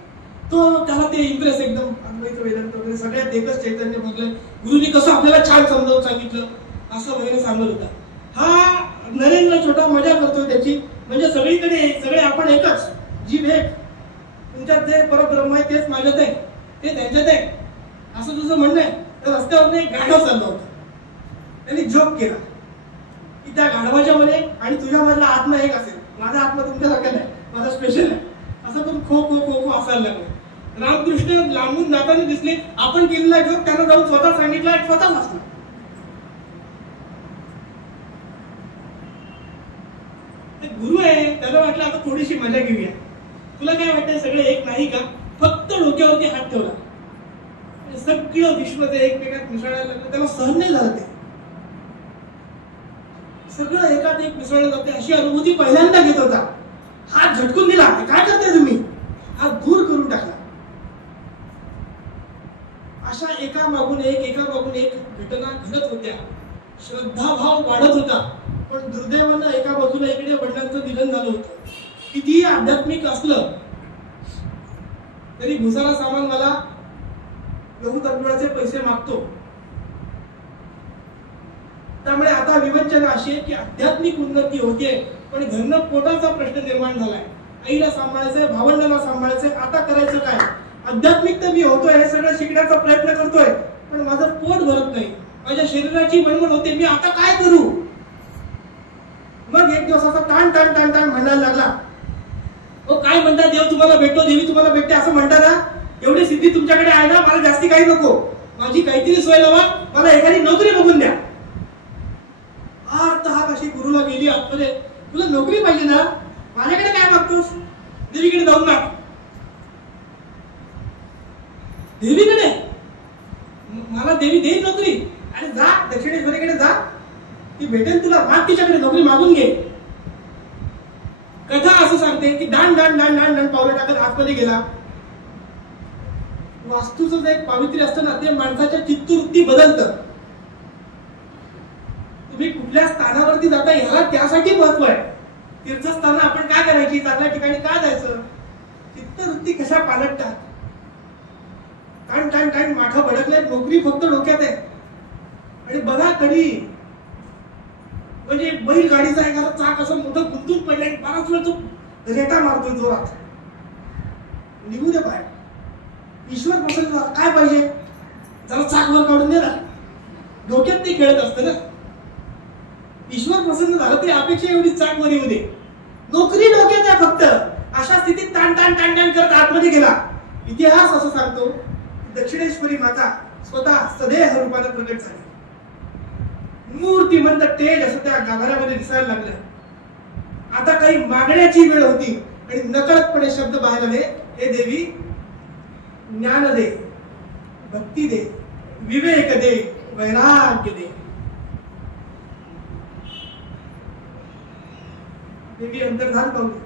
तो त्याला ते इंटरेस्ट एकदम अद्वैत वेदांत वगैरे सगळ्यात एकच चैतन्य बघलं, गुरुनी कसं आपल्याला छान समजावून सांगितलं असं वगैरे सांगत होता. हा नरेंद्र छोटा मजा करतोय त्याची, म्हणजे सगळीकडे सगळे आपण एकच, जीव एक, तुमच्यात जे परब्रह्म आहे तेच माझ्यात आहे, ते त्यांच्यात आहे असं तुझं म्हणणं आहे. तर रस्त्यावर एक गाढव चाललं होतं, त्यांनी जोक केला की त्या गाढवाच्या मध्ये आणि तुझ्यामधला आत्मा एक असेल, माझा आत्मा तुमच्यासारखा नाही, माझा स्पेशल आहे, असं पण खो खो खो खो असायला लागलं. रामकृष्ण लांबून जाताना दिसले, आपण केलेला जोक त्यांना जाऊन स्वतः सांगितला आणि स्वतः हसला. गुरु आहे त्याला वाटलं आता थोडीशी मजा घेऊया. तुला काय वाटतं सगळे एक नाही का? फक्त डोक्यावरती हात ठेवला, सगळं विश्व ते एकमेकात मिसळायला लागलं. त्याला सहन नाही झालं, ते सगळं एकात एक मिसळलं जाते अशी अनुभूती पहिल्यांदा घेत होता. हात झटकून दिला, काय करताय तुम्ही, हात दूर करून टाकला. अशा एका मागून एक घटना घडत होत्या. श्रद्धाभाव वाढत होता, पण दुर्दैवानं एका बाजूला इकडे वडिलांचं निधन झालं होतं. कितीही आध्यात्मिक असलं तरी भुसारा सामान मला गहू तांदूळाचे पैसे मागतो. त्यामुळे आता विवंचना अशी आहे की आध्यात्मिक उन्नती होतीये, पण घरनं पोटाचा प्रश्न निर्माण झालाय. आईला सांभाळायचंय, भावंडांना सांभाळायचंय, आता करायचं काय? आध्यात्मिक तर मी होतोय, हे सगळं शिकण्याचा प्रयत्न करतोय, पण माझं पोट भरत नाही, माझ्या शरीराची मनमन होते, मी आता काय करू? मग एक दिवस असा टाण टाण टाण टाण म्हणायला लागला. हो काय म्हणता, देव तुम्हाला भेटतो, देवी तुम्हाला भेटते असं म्हणता ना, एवढी सिद्धी तुमच्याकडे आहे ना, मला जास्ती काही नको, माझी काहीतरी सोय लावा, मला एखादी नोकरी बघून द्या. अर्थ हा कशी गुरुला गेली आतमध्ये, तुला नोकरी पाहिजे ना, माझ्याकडे काय मागतोस, देवीकडे जाऊन माग. देवीकडे मला देवी देईल नोकरी, आणि जा दक्षिणेश्वरीकडे जा, ती भेटेल तुला, माग तिच्याकडे नोकरी मागून घे. कथा असं सांगते की दांड दांड दांड दांड दांड पावलं टाकत आतमध्ये गेला. वास्तूचं जे एक पावित्र्य असतं ना, ते माणसाच्या चित्तवृत्ती बदलतं. तुम्ही कुठल्या स्थानावरती जाता ह्याला त्यासाठी महत्व आहे. तीर्थस्थान आपण काय करायची, चांगल्या ठिकाणी काय जायचं, चित्तवृत्ती कशा पालटतात. टाण टाण टाण माठा भडकले, नोकरी फक्त डोक्यात आहे. आणि बघा कधी म्हणजे बैलगाडीचा एखादा चाक असं मोठं गुंतून पडलं, बराच वेळ तो रेटा मारतोय जोरात, निघू दे बाहेर. ईश्वर प्रसन्न काय पाहिजे, जरा चाक वर काढून दे ना, डोक्यात ते खेळत असतं ना. ईश्वर प्रसन्न झालं तरी अपेक्षा एवढी चाक वर येऊ दे, नोकरी डोक्यात आहे फक्त. अशा स्थितीत ताण ताण ताण ताण करत आतमध्ये गेला. इतिहास असं सांगतो, दक्षिणेश्वरी माता स्वतः सदेह रूपाने प्रकट झाली. मूर्तिमंत तेज असं त्या गाभाऱ्यामध्ये दिसायला लागलं. आता काही मागण्याची वेळ होती आणि नकळतपणे शब्द बाहेर आले, हे देवी ज्ञान दे, भक्ती दे, विवेक दे, वैराग्य दे. देवी अंतर्धान पावली,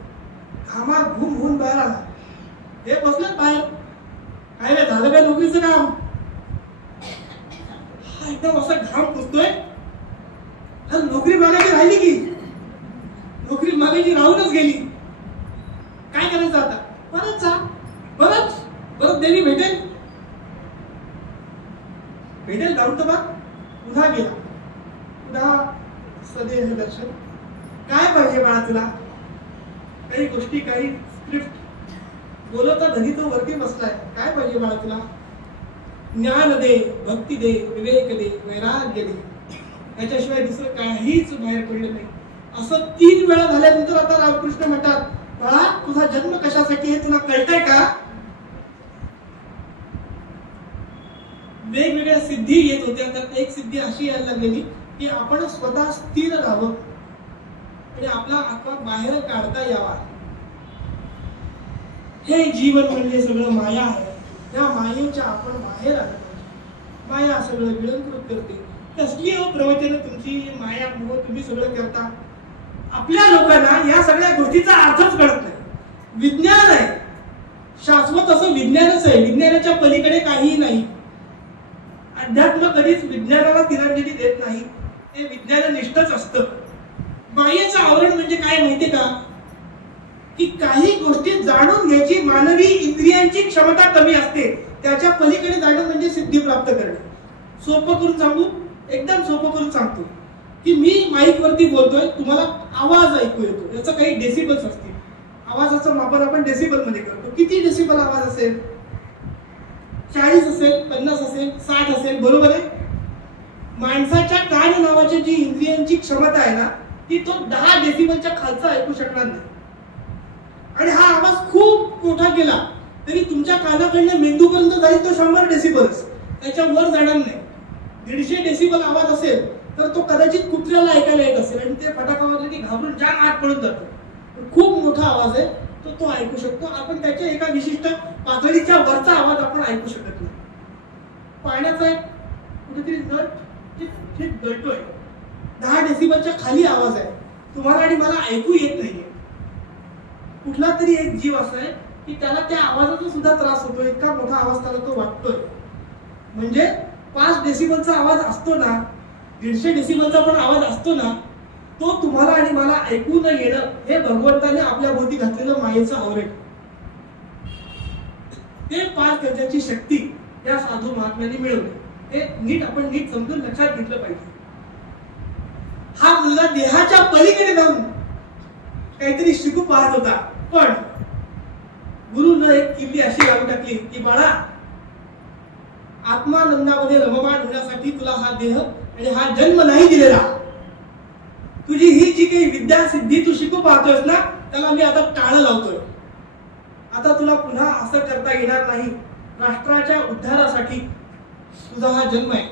घामा घूम होऊन बाहेर आला. हे बसलेत बाहेर, काय रे झालं काय नोकरीचं काम? हा एकदम असा घाम पुसतोय. नोकरी मागायची राहिली की, नोकरी मागायची राहूनच गेली. काय करायचं आता? परत जा, परत परत देवी भेटेल भेटेल जाऊन तर बघ. पुन्हा गेला, पुन्हा सदेह दर्शन. काय पाहिजे बाळा तुला? काही गोष्टी, काही स्क्रिप्ट बोलवता धनी तो वरती बसलाय. काय पाहिजे बाळा तुला? ज्ञान दे, भक्ती दे, विवेक दे, वैराग्य दे. याच्याशिवाय दुसरं काहीच बाहेर पडलं नाही. असं 3 वेळा झाल्यानंतर आता रामकृष्ण म्हणतात, बाळा, तुझा जन्म कशासाठी आहे तुला कळतंय का? वेगवेगळ्या सिद्धी येत होत्या, त्यात एक सिद्धी अशी यायला लागलेली की आपण स्वतः स्थिर राहावं आणि आपला आत्मा बाहेर काढता यावा. हे जीवन म्हणजे सगळं माया आहे. त्या मायेच्या आपण बाहेर आलो पाहिजे. माया सगळं विळंकृत करते. कसली प्रवचन तुमची माया मोह तुम्ही सगळं करता. आपल्या लोकांना या सगळ्या गोष्टीचा अर्थच कळत नाही. विज्ञान आहे, शाश्वत असं विज्ञानच आहे. विज्ञानाच्या पलीकडे काहीही नाही. अध्यात्म कधीच विज्ञानाला तिरंजनी देत नाही. ते विज्ञाननिष्ठच असतं. मायेचं आवरण म्हणजे काय माहितीये का? की काही गोष्टी जाणून घ्यायची मानवी इंद्रियांची क्षमता कमी असते. त्याच्या पलीकडे जाणं म्हणजे सिद्धी प्राप्त करणे. सोपं करून सांगू, एकदम सोपं करून सांगतो की मी माईक वरती बोलतोय, तुम्हाला आवाज ऐकू येतो. याचं काही डेसिबल्स असतील. आवाजाचं मापन आपण डेसिबल मध्ये करतो. किती डेसिबल आवाज असेल? 40 असेल, 50 असेल, 60 असेल, बरोबर आहे. माणसाच्या कान नावाची जी इंद्रियांची क्षमता आहे ना, ती तो 10 डेसिबलच्या खालचा ऐकू शकणार नाही. आणि हा आवाज खूप मोठा केला तरी तुमच्या कानाकडनं मेंदूपर्यंत जाईल तो 100 डेसिबल्स, त्याच्या वर जाणार नाही. 150 डेसिबल आवाज असेल तर तो कदाचित कुत्र्याला ऐकायला येत असेल आणि ते फटाका वाजला की घाबरून जाम आत पडून जातो. खूप मोठा आवाज आहे तो ऐकू शकतो. आपण त्याच्या एका विशिष्ट पातळीच्या वरचा आवाज आपण ऐकू शकत नाही. पाण्याचा एक कुठेतरी नट गळतोय, 10 डेसिबलच्या खाली आवाज आहे, तुम्हाला आणि मला ऐकू येत नाहीये. कुठला तरी एक जीव असा आहे की त्याला त्या आवाजाचा सुद्धा त्रास होतो. इतका मोठा आवाज त्याला तो वाटतोय. म्हणजे 5 डेसिबलचा आवाज असतो ना, 150 डेसिबलचा पण आवाज असतो ना, तो तुम्हाला आणि मला ऐकू न येणं हे भगवंताने आपल्या भोवती घातलेलं मायेचं आवरण. ते पार करण्याची शक्ती या साधू महात्म्यांनी मिळवली. हे आपण नीट समजून लक्षात घेतलं पाहिजे. हा मुलगा देहाच्या पलीकडे जाऊन काहीतरी शिकू पाहत होता, पण गुरुनं एक किल्ली अशी लावून टाकली की बाळा, आत्मानंदामध्ये रममाण होण्यासाठी तुला हा देह आणि हा जन्म नाही दिलेला. तुझी ही जी काही विद्या सिद्धी तू शिकू पाहतोयस ना, त्याला मी आता टाळं लावतोय. आता तुला पुन्हा असं करता येणार नाही. राष्ट्राच्या उद्धारासाठी तुझा हा जन्म आहे.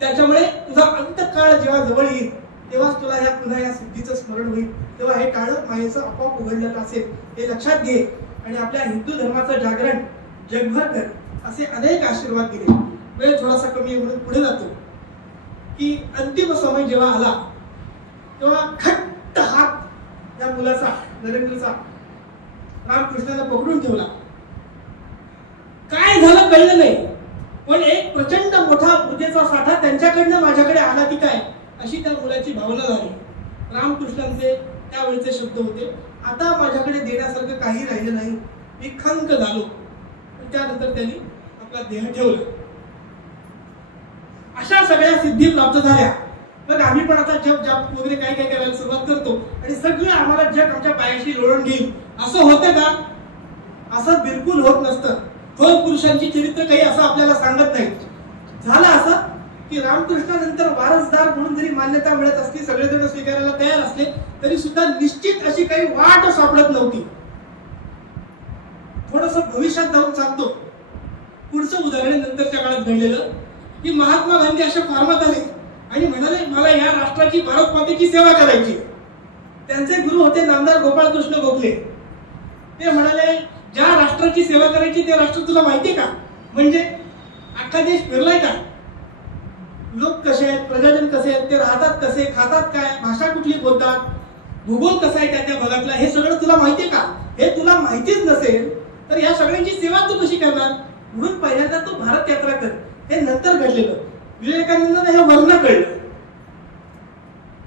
त्याच्यामुळे तुझा अंतकाळ जेव्हा जवळ येईल तेव्हाच तुला पुन्हा या सिद्धीचं स्मरण होईल. तेव्हा हे टाळं मायेचं आपोआप उघडलेलं असेल हे लक्षात घे आणि आपल्या हिंदू धर्माचं जागरण जगभर कर. असे अनेक आशीर्वाद दिले. वेळ थोडासा कमी म्हणून पुढे जातो की अंतिम समय जेव्हा आला तेव्हा घट्ट हात या मुलाचा, नरेंद्रचा, रामकृष्णाला पकडून ठेवला. काय झालं कळलं नाही, पण एक प्रचंड मोठा ऊर्जेचा साठा त्यांच्याकडनं माझ्याकडे आला की काय अशी त्या मुलाची भावना झाली. रामकृष्णांचे त्यावेळेचे शब्द होते, आता माझ्याकडे देण्यासारखं काही राहिलं नाही, मी खंत झालो. त्यानंतर त्यांनी आपला देह ठेवला. अशा सगळ्या सिद्धी प्राप्त झाल्या. मग आम्ही पण आता जप जाप वगैरे काय काय करायला सुरुवात करतो आणि सगळं आम्हाला जग आमच्या पायाशी लोळून घेईल असं होतं का? असं बिलकुल होत नसतं. थोर पुरुषांची चरित्र काही असं आपल्याला सांगत नाही. झालं असं की रामकृष्णानंतर वारसदार म्हणून जरी मान्यता मिळत असली, सगळेजण स्वीकारायला तयार असले, तरी सुद्धा निश्चित अशी काही वाट सापडत नव्हती. थोडस भविष्यात जाऊन सांगतो. पुढचं उदाहरण नंतरच्या काळात घडलेलं की महात्मा गांधी अशा फॉर्मात आले आणि म्हणाले मला या राष्ट्राची, भारत मातेची सेवा करायची. त्यांचे गुरु होते नामदार गोपाळकृष्ण गोखले. ते म्हणाले ज्या राष्ट्राची सेवा करायची ते राष्ट्र तुला माहितीये का? म्हणजे अख्खा देश फिरलाय का? लोक कसे आहेत, प्रजाजन कसे आहेत, ते राहतात कसे, खातात काय, भाषा कुठली बोलतात, भूगोल कसा आहे त्या भागातला, हे सगळं तुला माहितीये का? हे तुला माहितीच नसेल तर या सगळ्यांची सेवा तू कशी करणार? म्हणून पहिल्यांदा तू भारत यात्रा कर. हे नंतर घडलेलं. विवेकानंदांना हे वर्ण कळलं.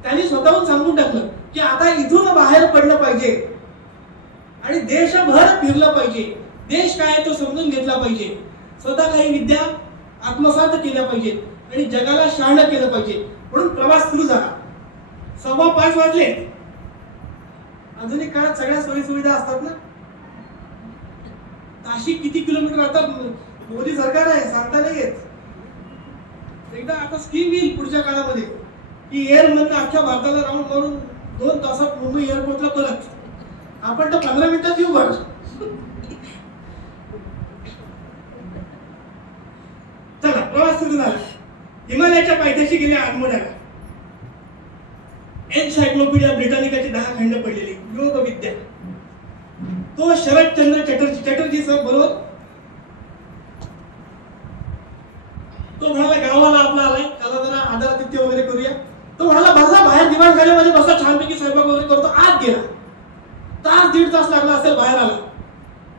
त्यांनी स्वतःहून सांगून टाकलं की आता इथून बाहेर पडलं पाहिजे आणि देशभर फिरलं पाहिजे. देश काय तो समजून घेतला पाहिजे. स्वतः काही विद्या आत्मसात केल्या पाहिजेत आणि जगाला शहाणं केलं पाहिजे. म्हणून प्रवास सुरू झाला. 5:15 वाजले. आधुनिक काळात सगळ्या सोयी सुविधा असतात ना. ताशी किती किलोमीटर आता मोदी सरकार आहे सांगता नाही येत. एकदा आता स्कीम येईल पुढच्या काळामध्ये की एअर मधनं अख्ख्या भारताला राऊंड मारून 2 तासात मुंबई एअरपोर्टला परत. आपण तर 15 मिनिटात येऊ बघ. चला प्रवास सुरू झाला. हिमालयाच्या पायथ्याशी गेले आगमनाला. एन्सायक्लोपीडिया ब्रिटानिकाचे 10 खंड पडलेले योग विद्या. तो शरदचंद्र चटर्जी सर बरोबर तो म्हणाला गावाला आपला आलाय, त्याला जरा आदरातिथ्य वगैरे करूया. तो म्हणाला बसा बाहेर दिवाणखान्यामध्ये बसा, छानपैकी स्वयंपाक वगैरे करतो. आत गेला. तास दीड तास लागला असेल बाहेर आला.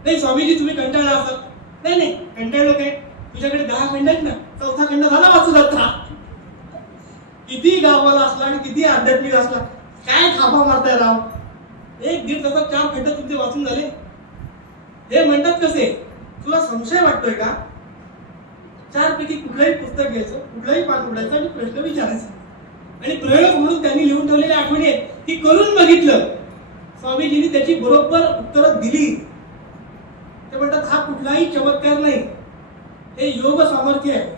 नाही स्वामीजी तुम्ही कंटाळला असाल. नाही नाही कंटाळलो काय, तुझ्याकडे 10 खंड आहेत ना, 4था खंड झाला वाचू जाता. किती गावाला असला आणि किती आध्यात्मिक असला, काय थापा मारताय राव. 1-1.5 तासात 4 खंड तुमचे वाचून झाले. हे म्हणतात कसे, तुला संशय वाटतोय का, 4 पैकी कुठलंही पुस्तक घ्यायचं, कुठलाही पान उघडायचं आणि प्रश्न विचारायचा. आणि प्रयोग म्हणून त्यांनी लिहून ठेवलेल्या आठवणी आहेत ती करून बघितलं. स्वामीजींनी त्याची बरोबर उत्तरं दिली. ते म्हणतात हा कुठलाही चमत्कार नाही, हे योग सामर्थ्य आहे.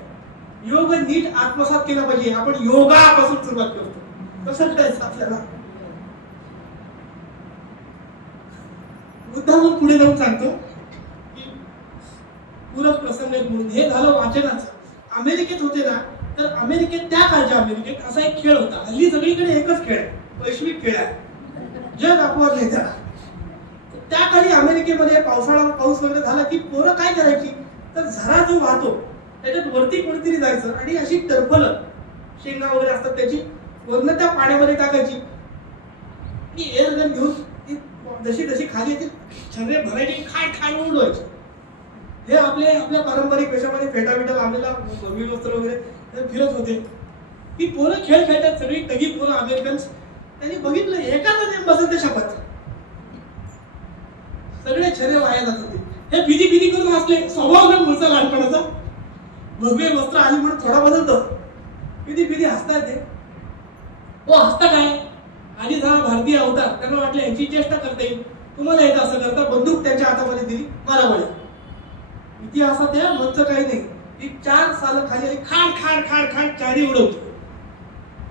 योग नीट आत्मसात केला पाहिजे. आपण योगापासून सुरुवात करतो. कसं करायचं आपल्याला. मुद्दा मग पुढे जाऊन सांगतो की पूरक प्रसंग म्हणून. हे झालं वाचनाचं. अमेरिकेत होते ना, तर अमेरिकेत त्या काळच्या अमेरिकेत असा एक खेळ होता. हल्ली सगळीकडे एकच खेळ आहे, वैश्विक खेळ आहे, जग अपवाद नाही त्याला. त्या काळी अमेरिकेमध्ये पाऊस वगैरे झाला की पोरं काय करायची, तर झरा जो वाहतो त्याच्यात वरती कोणीतरी जायचं आणि अशी टरफलं शेंगा वगैरे असतात त्याची वरनं त्या पाण्यामध्ये टाकायची आणि एअर गन घेऊन ती जशी जशी खाली येते छर्रे भरायची, खाय खाय उडवायची. हे आपल्या पारंपरिक वेशामध्ये फेटा बिटा लावलेला भगवी वस्त्र वगैरे फिरत होते. ती पोरं खेळ खेळतात, सगळी तगी पोरं अमेरिकन्स. त्यांनी बघितलं एकाच नेम बसत ते शपथ सगळे छर्रे वाया जात होते. हे फिदी फिदी करून असले स्वभाव ना मुळचा लहानपणाचा. भगवे वस्त्र आली म्हणून थोडा बदलतो. फिदी फिदी हसतात ते. हो हसता काय, आधी जरा भारतीय अवतार, त्यांना वाटलं यांची चेष्टा करता येईल, तुम्हाला येतं असं करता. बंदूक त्यांच्या हातामध्ये दिली, मारा बळी. इतिहासात या मधचं काही नाही. ती 4 साल खाली आली, खाड खाड खाड खाड चारी उडवतो.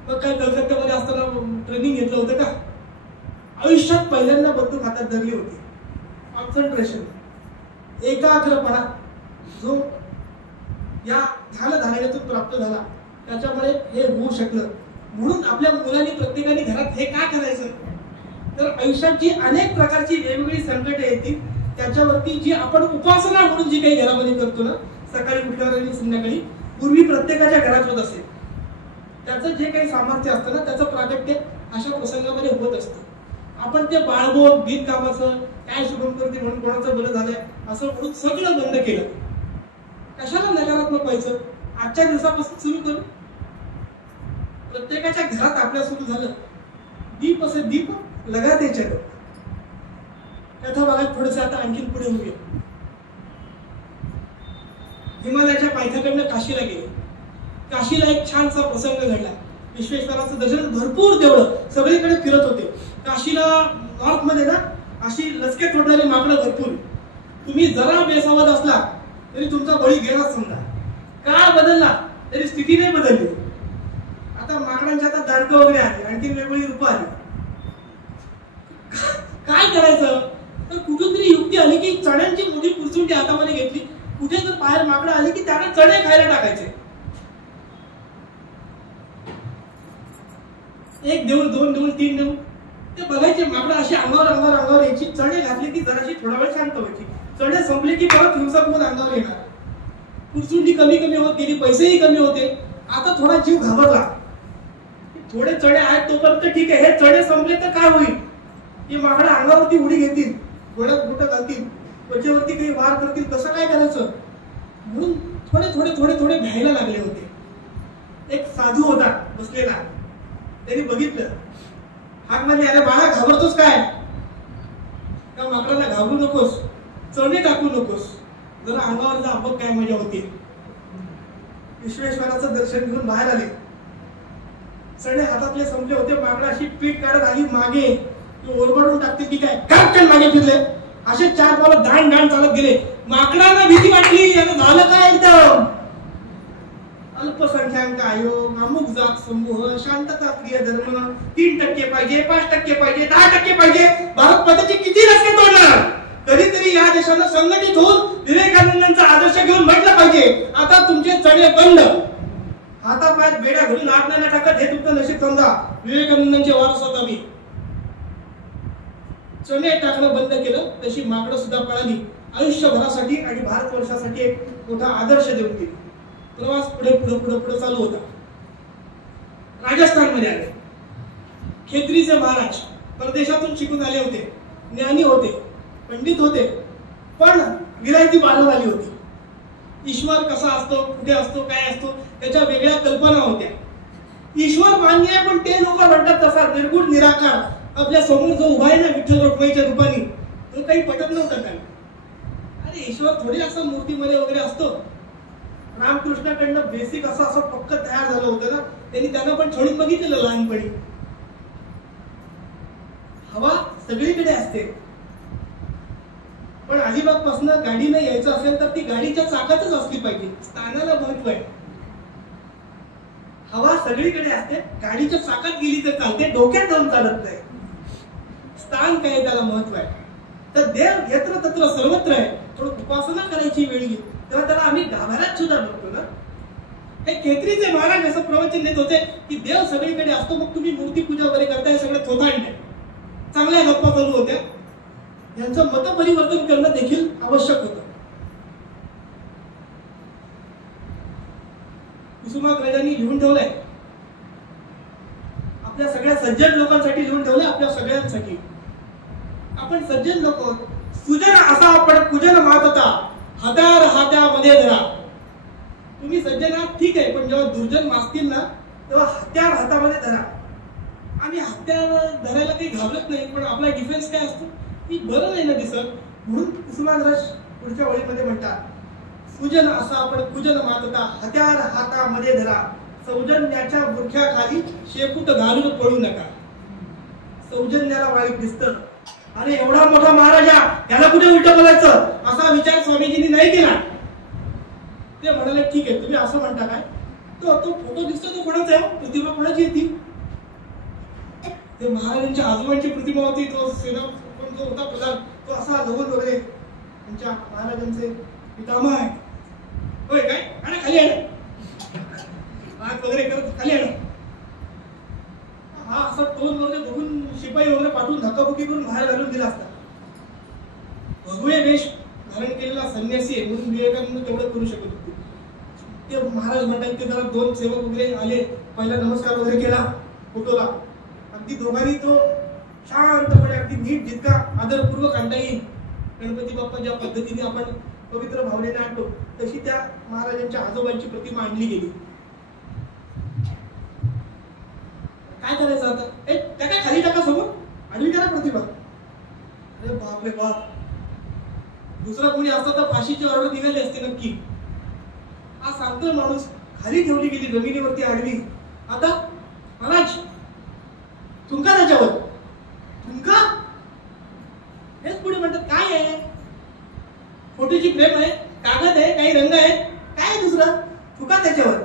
मग काय कलकत्त्यामध्ये असताना ट्रेनिंग घेतलं होतं का. आयुष्यात पहिल्यांदा बंदूक हातात धरली होती. कॉन्सन्ट्रेशन, एकाग्रपणा जो या धारणेतून प्राप्त झाला, त्याच्यामुळे हे होऊ शकलं. म्हणून आपल्या मुलांनी प्रत्येकाने घरात हे काय करायचं, तर आयुष्यात जी अनेक प्रकारची वेगवेगळी संकटे येतील त्याच्यावरती जी आपण उपासना म्हणून जी काही घरामध्ये करतो ना, सकाळी उठल्यावर आणि संध्याकाळी, पूर्वी प्रत्येकाच्या घरात होत असेल. त्याचं जे काही सामर्थ्य असतं ना, त्याचं प्रागट्य अशा प्रसंगामध्ये होत असतं. आपण ते बाळगून बिनकामाचं काय शुभम करते म्हणून कोणाचं बरं झालंय असं म्हणून सगळं बंद केलं. कशाला नकारात्मक व्हायचं. आजच्या दिवसापासून सुरू करू. प्रत्येकाच्या घरात आपल्या सुरू झालं. दीप असे दीप लगा त्याच्या कथा बघा. थोडस आता आणखीन पुढे होऊया. हिमालयाच्या पायथ्याकडनं काशीला गेले. काशीला एक छानसा प्रसंग घडला. विश्वेश्वराचं दर्शन, भरपूर देवळं सगळीकडे फिरत होते. काशीला नॉर्थ मध्ये ना अशी लचके तोडणारी माकडं भरपूर. तुम्ही जरा बेसावध असला तरी तुमचा बळी गेलाच समजा. काळ बदलला तरी स्थिती नाही बदलली. आता माकडांच्या आता दांडकं वगैरे आली, आणखी वेगवेगळी रूपं आली. काय करायचं, तर कुठून तरी युक्ती आली की चण्यांची मोठी पुरचुंडी हातामध्ये घेतली. कुठे जर बाहेर माकडं आली की त्यांना चणे खायला टाकायचे. 1 देऊळ 2 देऊळ 3 देऊळ ते बघायचे. माकडं अशी अंगावर यायची. चणे घातले की जराशी थोडा वेळ शांत व्हायची. चणे संपले की परत हिंसक होऊन अंगावर येणार. पुरचुंडी कमी कमी होत गेली, पैसेही कमी होते. आता थोडा जीव घाबरला. थोडे चणे आहेत तोपर्यंत ठीक आहे, हे चणे संपले तर काय होईल. ही माकडं अंगावरती उडी घेतील, डोळ्यात बोटं घालतील, त्वचेवरती काही वार करतील. कसं काय करायचं म्हणून थोडे भ्यायला लागले होते. एक साधू होता बसलेला. त्यांनी बघितलं, हाक मारली, अरे बाळा घाबरतोस काय, त्या माकडाला घाबरू नकोस, चणे टाकू नकोस, जरा अंगावर जा, बघ काय मजा होती. विश्वेश्वराचं दर्शन घेऊन बाहेर आले. चणे हातातले संपले होते. माकडा अशी पीठ काढत आली मागे, ओरबडून टाकते की काय, कॅप्टन मागे फिरले. असे 4 पावलं दाण दाण चालत गेले. माकडाला भीती वाटली, झालं काय एकदम. अल्पसंख्याक आयोग, अमुक जात समूह, शांतता प्रिय धर्म, 3% पाहिजे, 5% पाहिजे, 10% पाहिजे. भारत मातेचे किती रस्ते तोडणार? कधीतरी या देशानं संघटित होऊन विवेकानंदांचा आदर्श घेऊन म्हटलं पाहिजे, आता तुमचे चणे बंद, हातापायात बेड्या घालून आत नाही टाकत, हे तुमचं नशीब समजा. विवेकानंदांचे वारस होता मी. चणे टाकणं बंद केलं, तशी माकडं सुद्धा पळाली आयुष्यभरासाठी आणि भारतवर्षासाठी एक मोठा आदर्श देऊन गेली. प्रवास पुढे पुढे पुढे पुढे चालू होता. राजस्थानमध्ये आले. खेत्रीचे महाराज परदेशातून शिकून आले होते, ज्ञानी होते, पंडित होते, पण विलायती बाळग आली होती. ईश्वर कसा असतो, कुठे असतो, काय असतो, त्याच्या वेगळ्या कल्पना होत्या. ईश्वर मान्य आहे, पण ते लोक म्हणतात तसा निर्गुण निराकार आपल्या समोर जो उभा आहे ना विठ्ठल रखुमाईच्या रूपाने, तो काही पटत नव्हता. काय अरे ईश्वर थोडी असं मूर्तीमध्ये वगैरे असतो. रामकृष्णाकडनं बेसिक असं पक्क तयार झालं होतं ना, त्यांना पण छोडून बघितलेलं लहानपणी. हवा सगळीकडे असते, पण अलिबाग पासून गाडीने यायचं असेल तर ती गाडीच्या चाकातच असली पाहिजे. स्थानाला महत्व आहे. हवा सगळीकडे असते, गाडीच्या चाकात गेली तर चालते, डोक्यात जाऊन चालत नाही. स्थान काय त्याला महत्व आहे. तर देव यत्र तत्र सर्वत्र आहे. थोडं उपासना करायची वेळ येईल तेव्हा त्याला आम्ही गाभाऱ्यात सुद्धा बघतो ना. हे खेत्रीचे महाराज असं प्रवचन देत होते की देव सगळीकडे असतो, मग तुम्ही मूर्ती पूजा वगैरे करताय, सगळं थोतांड. चांगल्या गप्पा चालू होत्या. यांचं मत परिवर्तन करणं देखील आवश्यक होतं. कुसुमाग्रजांनी लिहून ठेवलंय, आपल्या सगळ्या सज्जन लोकांसाठी लिहून ठेवलंय, आपल्या सगळ्यांसाठी. आपण सज्जन लोक, सुजन असा आपण कुजन मातता, हातार हातामध्ये धरा. तुम्ही सज्जन आहात ठीक आहे, पण जेव्हा दुर्जन मागतील ना तेव्हा हत्यार हातामध्ये धरा. आम्ही हत्यार धरायला काही घाबरत नाही, पण आपला डिफेन्स काय असतो की बरं नाही ना दिसत. म्हणून कुसुमाग्रज पुढच्या ओळीमध्ये म्हणतात, सुजन असा आपण कुजन मातता, हत्यार हातामध्ये धरा. सौजन्याच्या बुरख्याखाली शेपूट घालून पळू नका. सौजन्याला वाईट दिसतं, अरे एवढा मोठा महाराजा याला कुठे उलट बोलायचं, असा विचार स्वामीजींनी नाही केला. ते म्हणाले ठीक आहे, तुम्ही असं म्हणता काय, तो फोटो दिसतो तो कोणाचा आहे, प्रतिमा कोणाची येते. ते महाराजांच्या आजोबांची प्रतिमा होती, तो सेना जो होता प्रधान, तो असा लवण वगैरे त्यांच्या महाराजांचे पितामह आहे. होय काय, आणि खाली आहे हात वगैरे करत खाली आहे. हा असा टोन वगैरे बघून शिपाई वगैरे पाठवून धक्काबुक्की करून बाहेर घालून दिला असता. भगवे वेश धारण केलेला संन्यासी आहे म्हणून विवेकानंद तेवढं करू शकत होते. ते महाराज म्हणतात ते जरा 2 सेवक वगैरे आले, पहिला नमस्कार वगैरे केला फोटोला. अगदी दोघांनी तो शांतपणे अगदी नीट जितका आदरपूर्वक आणता येईल गणपती बाप्पा ज्या पद्धतीने आपण पवित्र भावनेने आणतो तशी त्या महाराजांच्या आजोबांची प्रतिमा आणली गेली. काय करायचं आता, त्या काय खाली टाका समोर, आडवी करा प्रतिमा. अरे बापरे बाप, दुसरा कोणी असता तर फाशीची ऑर्डर निघाली असते नक्की. हा सांगतोय माणूस, खाली ठेवली गेली जमिनीवरती आडवी. आता महाराज तुमका त्याच्यावर तुमका हेच पुढे म्हणतात काय आहे, फोटोची फ्रेम आहे, कागद आहे, काही रंग आहे, काय दुसरं तुका त्याच्यावर.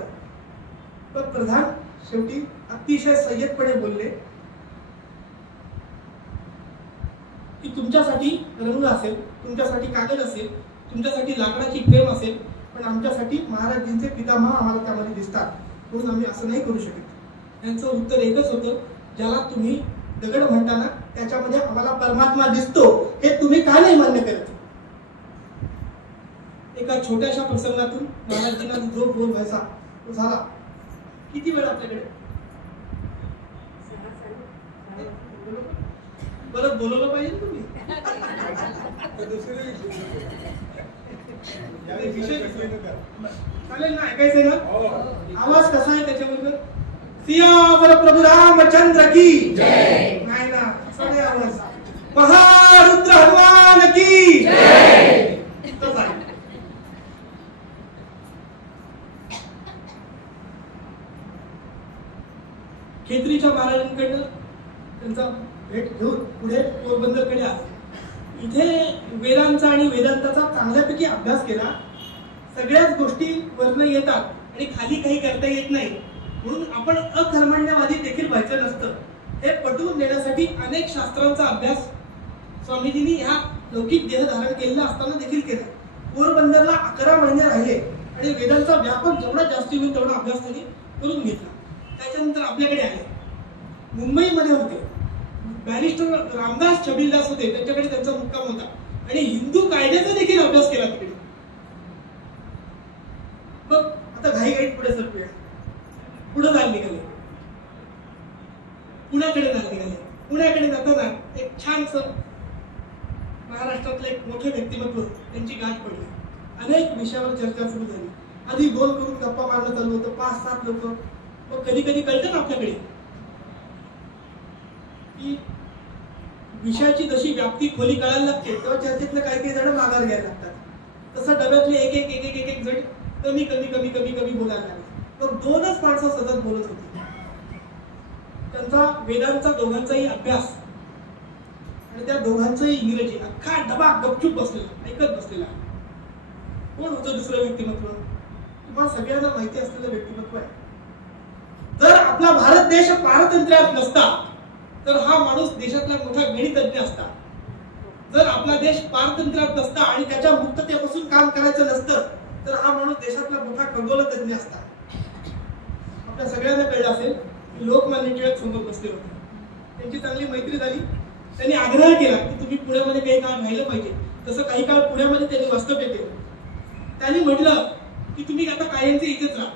पण प्रधान शेवटी अतिशय संयतपणे बोलले की तुमच्यासाठी रंग असेल, तुमच्यासाठी कागद असेल, तुमच्यासाठी लाकडाची फ्रेम असेल, पण आमच्यासाठी महाराजांचे पितामह आम्हाला त्यामध्ये दिसतात, म्हणून आम्ही असं नाही करू शकत. यांचं उत्तर एकच होतं, ज्याला तुम्ही दगड म्हणताना त्याच्यामध्ये आम्हाला परमात्मा दिसतो, हे तुम्ही का नाही मान्य करत. एका छोट्याशा प्रसंगातून महाराजांना जो बोल व्हायचा तो झाला. किती वेळ आपल्याकडे, परत बोलवलं पाहिजे तुम्ही. चालेल ना, ऐकायचंय ना, आवाज कसा आहे त्याच्याबरोबर. सियावर प्रभू रामचंद्र की जय. नाही ना, असा नाही आवाज. महारुद्र हनुमान की जय. तसा खेत्रीच्या महाराजांकडनं त्यांचा भेट घेऊन पुढे पोरबंदरकडे आले. इथे वेदांचा आणि वेदांताचा चांगल्यापैकी अभ्यास केला. सगळ्याच गोष्टी वर्ण येतात, आणि खाली काही करता येत नाही म्हणून आपण अकर्मण्यवादी देखील व्हायचं नसतं हे पटवून देण्यासाठी अनेक शास्त्रांचा अभ्यास स्वामीजींनी ह्या लौकिक देह धारण केलेला असताना देखील केला. पोरबंदरला 11 महिने राहिले आणि वेदांचा व्यापक जेवढा जास्ती होईल तेवढा अभ्यास त्यांनी करून घेतला. त्याच्यानंतर आपल्याकडे आले. मुंबईमध्ये होते बॅरिस्टर रामदास छबिलदास होते, त्यांच्याकडे त्यांचा मुक्काम होता आणि हिंदू कायद्याचा देखील अभ्यास केला तिकडे. मग आता घाईघाईत पुढे सरकूया. पुढे जायला निघाले, पुण्याकडे जायला निघाले. पुण्याकडे जाताना एक छानस महाराष्ट्रातलं एक मोठं व्यक्तिमत्व त्यांची गाठ पडली. अनेक विषयावर चर्चा सुरू झाली. आधी गोल करून गप्पा मारणं चालू होतं, 5-7 लोक. मग कधी कधी कळतं ना आपल्याकडे की विषयाची जशी व्याप्ती खोली कळायला लागते तेव्हा चर्चेतलं काही जण माघार घ्यायला लागतात. तसं डब्यातले एक जण कमी बोलायला लागले. मग 2च माणसं सतत बोलत होती. त्यांचा वेदांचा दोघांचाही अभ्यास आणि त्या दोघांचंही इंग्रजी अख्खा डबा गपचूप बसलेला, ऐकत बसलेला. कोण होतं दुसरं व्यक्तिमत्व? तुम्हाला सगळ्यांना माहिती असलेलं व्यक्तिमत्व आहे. जर आपला भारत देश पारतंत्र्यात नसता तर हा माणूस देशातला मोठा गणितज्ञ असता. जर आपला देश पारतंत्र्यात नसता आणि त्याच्या मुक्ततेपासून काम करायचं नसतं तर हा माणूस देशातला मोठा खगोलतज्ञ असता. आपल्या सगळ्यांना कळलं असेल की लोकमान्य टिळक समोर बसले होते. त्यांची चांगली मैत्री झाली. त्यांनी आग्रह केला की तुम्ही पुण्यामध्ये काही काळ राहिलं पाहिजे. तसं काही काळ पुण्यामध्ये त्यांनी वास्तव्य केलं. त्यांनी म्हटलं की तुम्ही आता कायमचे इथेच राहा.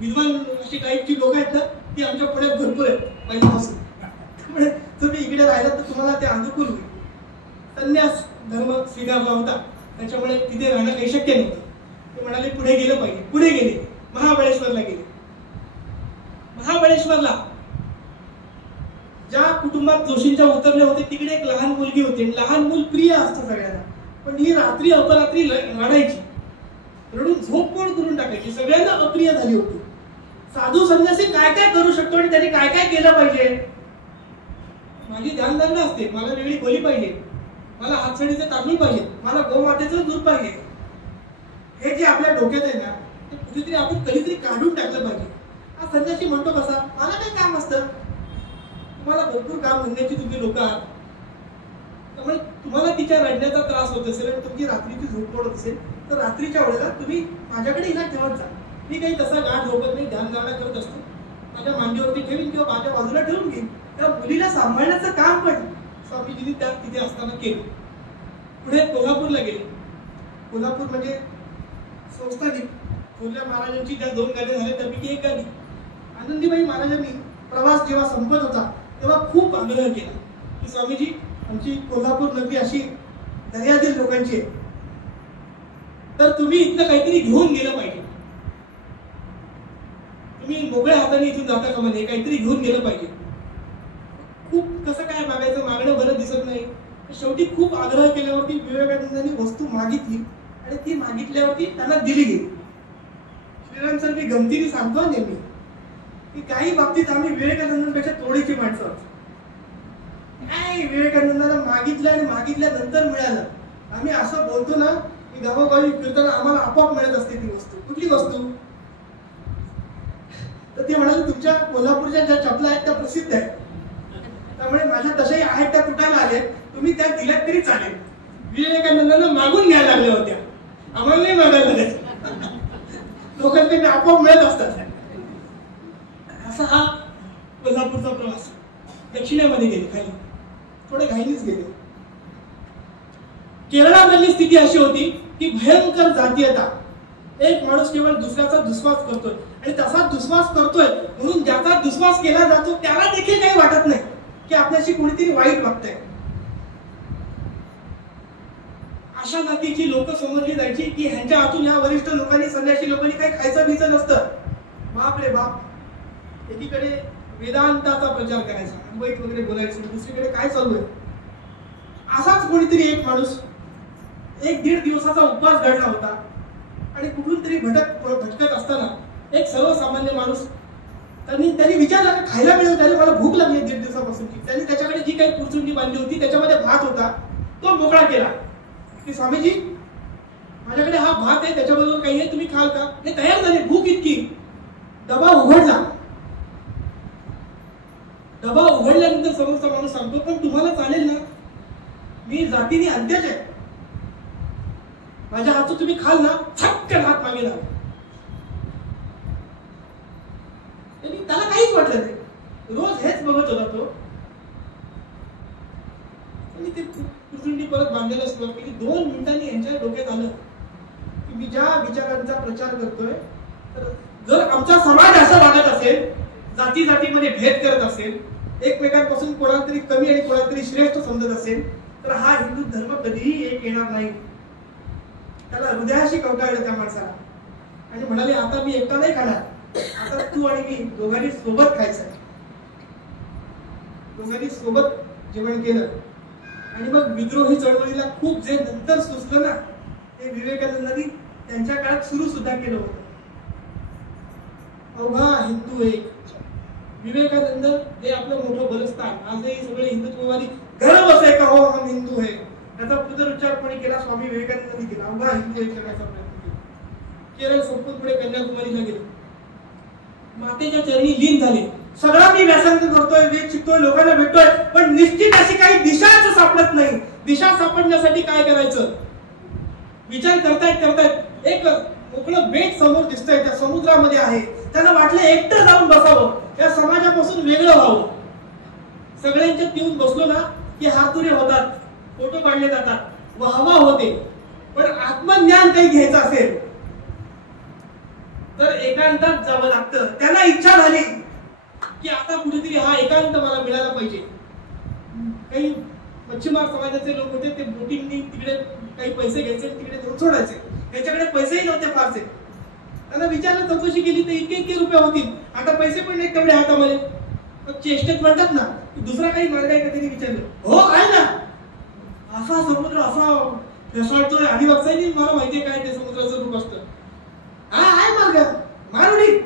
विद्वान अशी टाईपची लोक आहेत ना ती आमच्या पुण्यात भरपूर आहेत पहिल्यापासून. त्यामुळे तुम्ही इकडे राहिलात तर तुम्हाला ते अनुकूल होईल. संन्यास धर्म स्वीकारला होता त्याच्यामुळे तिथे राहणं काही शक्य नव्हतं. ते म्हणाले पुढे गेलं पाहिजे. पुढे गेले, महाबळेश्वरला गेले. महाबळेश्वरला ज्या कुटुंबात जोशींच्या उतरले होते तिकडे एक लहान मुलगी होती. लहान मूल प्रिय असतं सगळ्यांना, पण ही रात्री अपरात्री रडायची, रडून झोप कोण करून टाकायची, सगळ्यांना अप्रिय झाली होती. साधू संन्यासी काय काय करू शकतो आणि त्यांनी काय काय केलं पाहिजे. माझी ध्यानधारणा असते, मला वेगळी खोली पाहिजे, मला हातसडीचे तांदूळ पाहिजे, मला गोमातेचं दूध पाहिजे. हे जे आपल्या डोक्यात आहे ना ते कुठेतरी आपण कधीतरी काढून टाकलं पाहिजे. हा संन्यासी म्हणतो कसा, मला काय काम असतं. तुम्हाला भरपूर काम म्हणण्याची तुम्ही लोक आहात, त्यामुळे तुम्हाला तिच्या रडण्याचा त्रास होत असेल आणि तुमची रात्रीची झोप पडत असेल तर रात्रीच्या वेळेला तुम्ही माझ्याकडे इलाज ठेवत जा. मी काही तसा गाठ झोपत नाही, ध्यानधारणा करत असतो. माझ्या मांडीवरती ठेवीन किंवा माझ्या बाजूला ठेवून घेईन. त्या मुलीला सांभाळण्याचं काम पण स्वामीजींनी त्या तिथे असताना केलं. पुढे कोल्हापूरला गेले. कोल्हापूर म्हणजे संस्थानिक थोरल्या महाराजांची ज्या 2 गाड्या झाल्या त्यापैकी एक गाडी. आनंदीबाई महाराजांनी प्रवास जेव्हा संपत होता तेव्हा खूप आग्रह केला की स्वामीजी आमची कोल्हापूर नगरी अशी दर्यादिल लोकांची आहे, तर तुम्ही इथं काहीतरी घेऊन गेलं पाहिजे. तुम्ही मोकळ्या हाताने इथून जाता कामा नये, काहीतरी घेऊन गेलं पाहिजे. खूप कसं काय मागायचं, मागणं बरं दिसत नाही. शेवटी खूप आग्रह केल्यावरती विवेकानंदांनी वस्तू मागितली आणि ती मागितल्यावरती त्यांना दिली गेली. श्रीराम सर मी गमतीने सांगतो नेहमी की काही बाबतीत आम्ही विवेकानंदांपेक्षा थोडीशी माणसं आहोत. काय विवेकानंदांना मागितलं आणि मागितल्यानंतर मिळालं. आम्ही असं बोलतो ना की गावोगावी फिरताना आम्हाला आपोआप मिळत असते ती वस्तू. कुठली वस्तू? तर ते म्हणाले तुमच्या कोल्हापूरच्या ज्या चपला आहेत त्या प्रसिद्ध आहेत, त्यामुळे माझ्या तशाही आहेत त्या तुटायला आल्या, तुम्ही त्या दिल्यात तरी चालेल. विवेकानंदांना मागून घ्यायला लागल्या होत्या, आम्हाला नाही मागायला लागल्या. लोकांकडे आपोआप मिळत असतात. असा हा कोल्हापूरचा प्रवास. दक्षिणेमध्ये गेले, खाली थोडे घाईनीच गेले. केरळामधली स्थिती अशी होती की भयंकर जातीयता. एक माणूस केवळ दुसऱ्याचा दुस्वास करतोय आणि तसा दुस्वास करतोय म्हणून ज्याचा दुस्वास केला जातो त्याला देखील काही वाटत नाही की आपल्याशी कोणीतरी वाईट वागतंय. अशा जातीची लोक समजली जायची की ह्यांच्या हातून या वरिष्ठ लोकांनी संन्यासी लोकांनी काही खायचं बीचं नसतं. बाप रे बाप. एकीकडे वेदांताचा प्रचार करायचा, अद्वैत वगैरे बोलायचं, दुसरीकडे काय चालू आहे. असाच कोणीतरी एक माणूस 1-1.5 दिवसाचा उपवास घडला होता आणि कुठून तरी भटकत असताना एक सर्वसामान्य माणूस त्यांनी विचारलं की खायला मिळेल. त्याने मला भूक लागली 1.5 दिवसापासूनची. त्यांनी त्याच्याकडे जी काही पुरचुंडी बांधली होती त्याच्यामध्ये भात होता, तो मोकळा केला की स्वामीजी माझ्याकडे हा भात आहे, त्याच्याबरोबर काही आहे, तुम्ही खाल का? हे तयार झाले, भूक इतकी. डबा उघडला. डबा उघडल्यानंतर समोरचा माणूस सांगतो, पण तुम्हाला चालेल ना, मी जातीने अंत्यज आहे, माझ्या हातचं तुम्ही खाल ना? छटकन हात मागे लावा. त्याला काहीच वाटलं नाही. रोज हेच बघत होता तो. आणि ते कुसुंडी परत बांधायला सुरुवात केली. 2 मिनिटांनी यांच्या डोक्यात आलं की मी ज्या विचारांचा प्रचार करतोय, तर जर आमचा समाज असा वागत असेल, जाती जातीमध्ये भेद करत असेल, एकमेकांपासून कोणाला तरी कमी आणि कोणाला तरी श्रेष्ठ समजत असेल, तर हा हिंदू धर्म कधीही एक येणार नाही. त्याला हृदयाशी कवटाळलं त्या माणसाला आणि म्हणाले, आता मी एकटा नाही खाणार, आता तू आणि मी दोघांनी सोबत खायचं. दोघांनी सोबत जेवण केलं. आणि मग विद्रोही चळवळीला खूप जे नंतर सुचलं ना, ते विवेकानंदांनी त्यांच्या काळात सुरू सुद्धा केलं होतं. अवघा हिंदू एक. विवेकानंद हे आपलं मोठं बलस्थान. आजही सगळे हिंदुत्ववादी गर्व असे का हो हम हिंदू है, त्याचा पुनरुच्चार कोणी केला? स्वामी विवेकानंदांनी केला. अवघा हिंदू एक करण्याचा प्रयत्न केला. केरळ संपून पुढे कन्याकुमारीला गेले, मातेच्या चरणी लीन झाले. सगळा मी व्यासंग करतोय, वेद शिकतोय, लोकांना भेटतोय, पण निश्चित अशी काही दिशाच सापडत नाही. दिशा सापडण्यासाठी काय करायचं? विचार करतायत एक मोकळं बेट समोर दिसतंय, त्या समुद्रामध्ये आहे. त्यांना वाटलं एकटं जाऊन बसावं, या समाजापासून वेगळं व्हावं. सगळ्यांच्यात येऊन बसलो ना की हातुरे होतात, फोटो काढले जातात, वाहवा होते. पण आत्मज्ञान काही घ्यायचं असेल तर एकांतात जावं लागतं. त्यांना इच्छा झाली की आता कुठेतरी हा एकांत मला मिळाला पाहिजे. काही मच्छीमार समाजाचे लोक होते, ते बोटिंगनी तिकडे काही पैसे घ्यायचे, तिकडे नेऊन सोडायचे. त्याच्याकडे पैसेही नव्हते फारसे. त्यांना विचारलं, चौकशी केली तर इतके रुपये होतील. आता पैसे पण नाही तेवढे हातामध्ये. चेष्टेत म्हणतात ना, दुसरा काही मार्ग आहे का? त्यांनी विचारलं. हो आहे ना, असा समुद्र असा फेसाळतोय. आधी बघताय नाही, मला माहितीये काय ते समुद्राचं रूप असतं. हा आहे मार्ग, मारुडी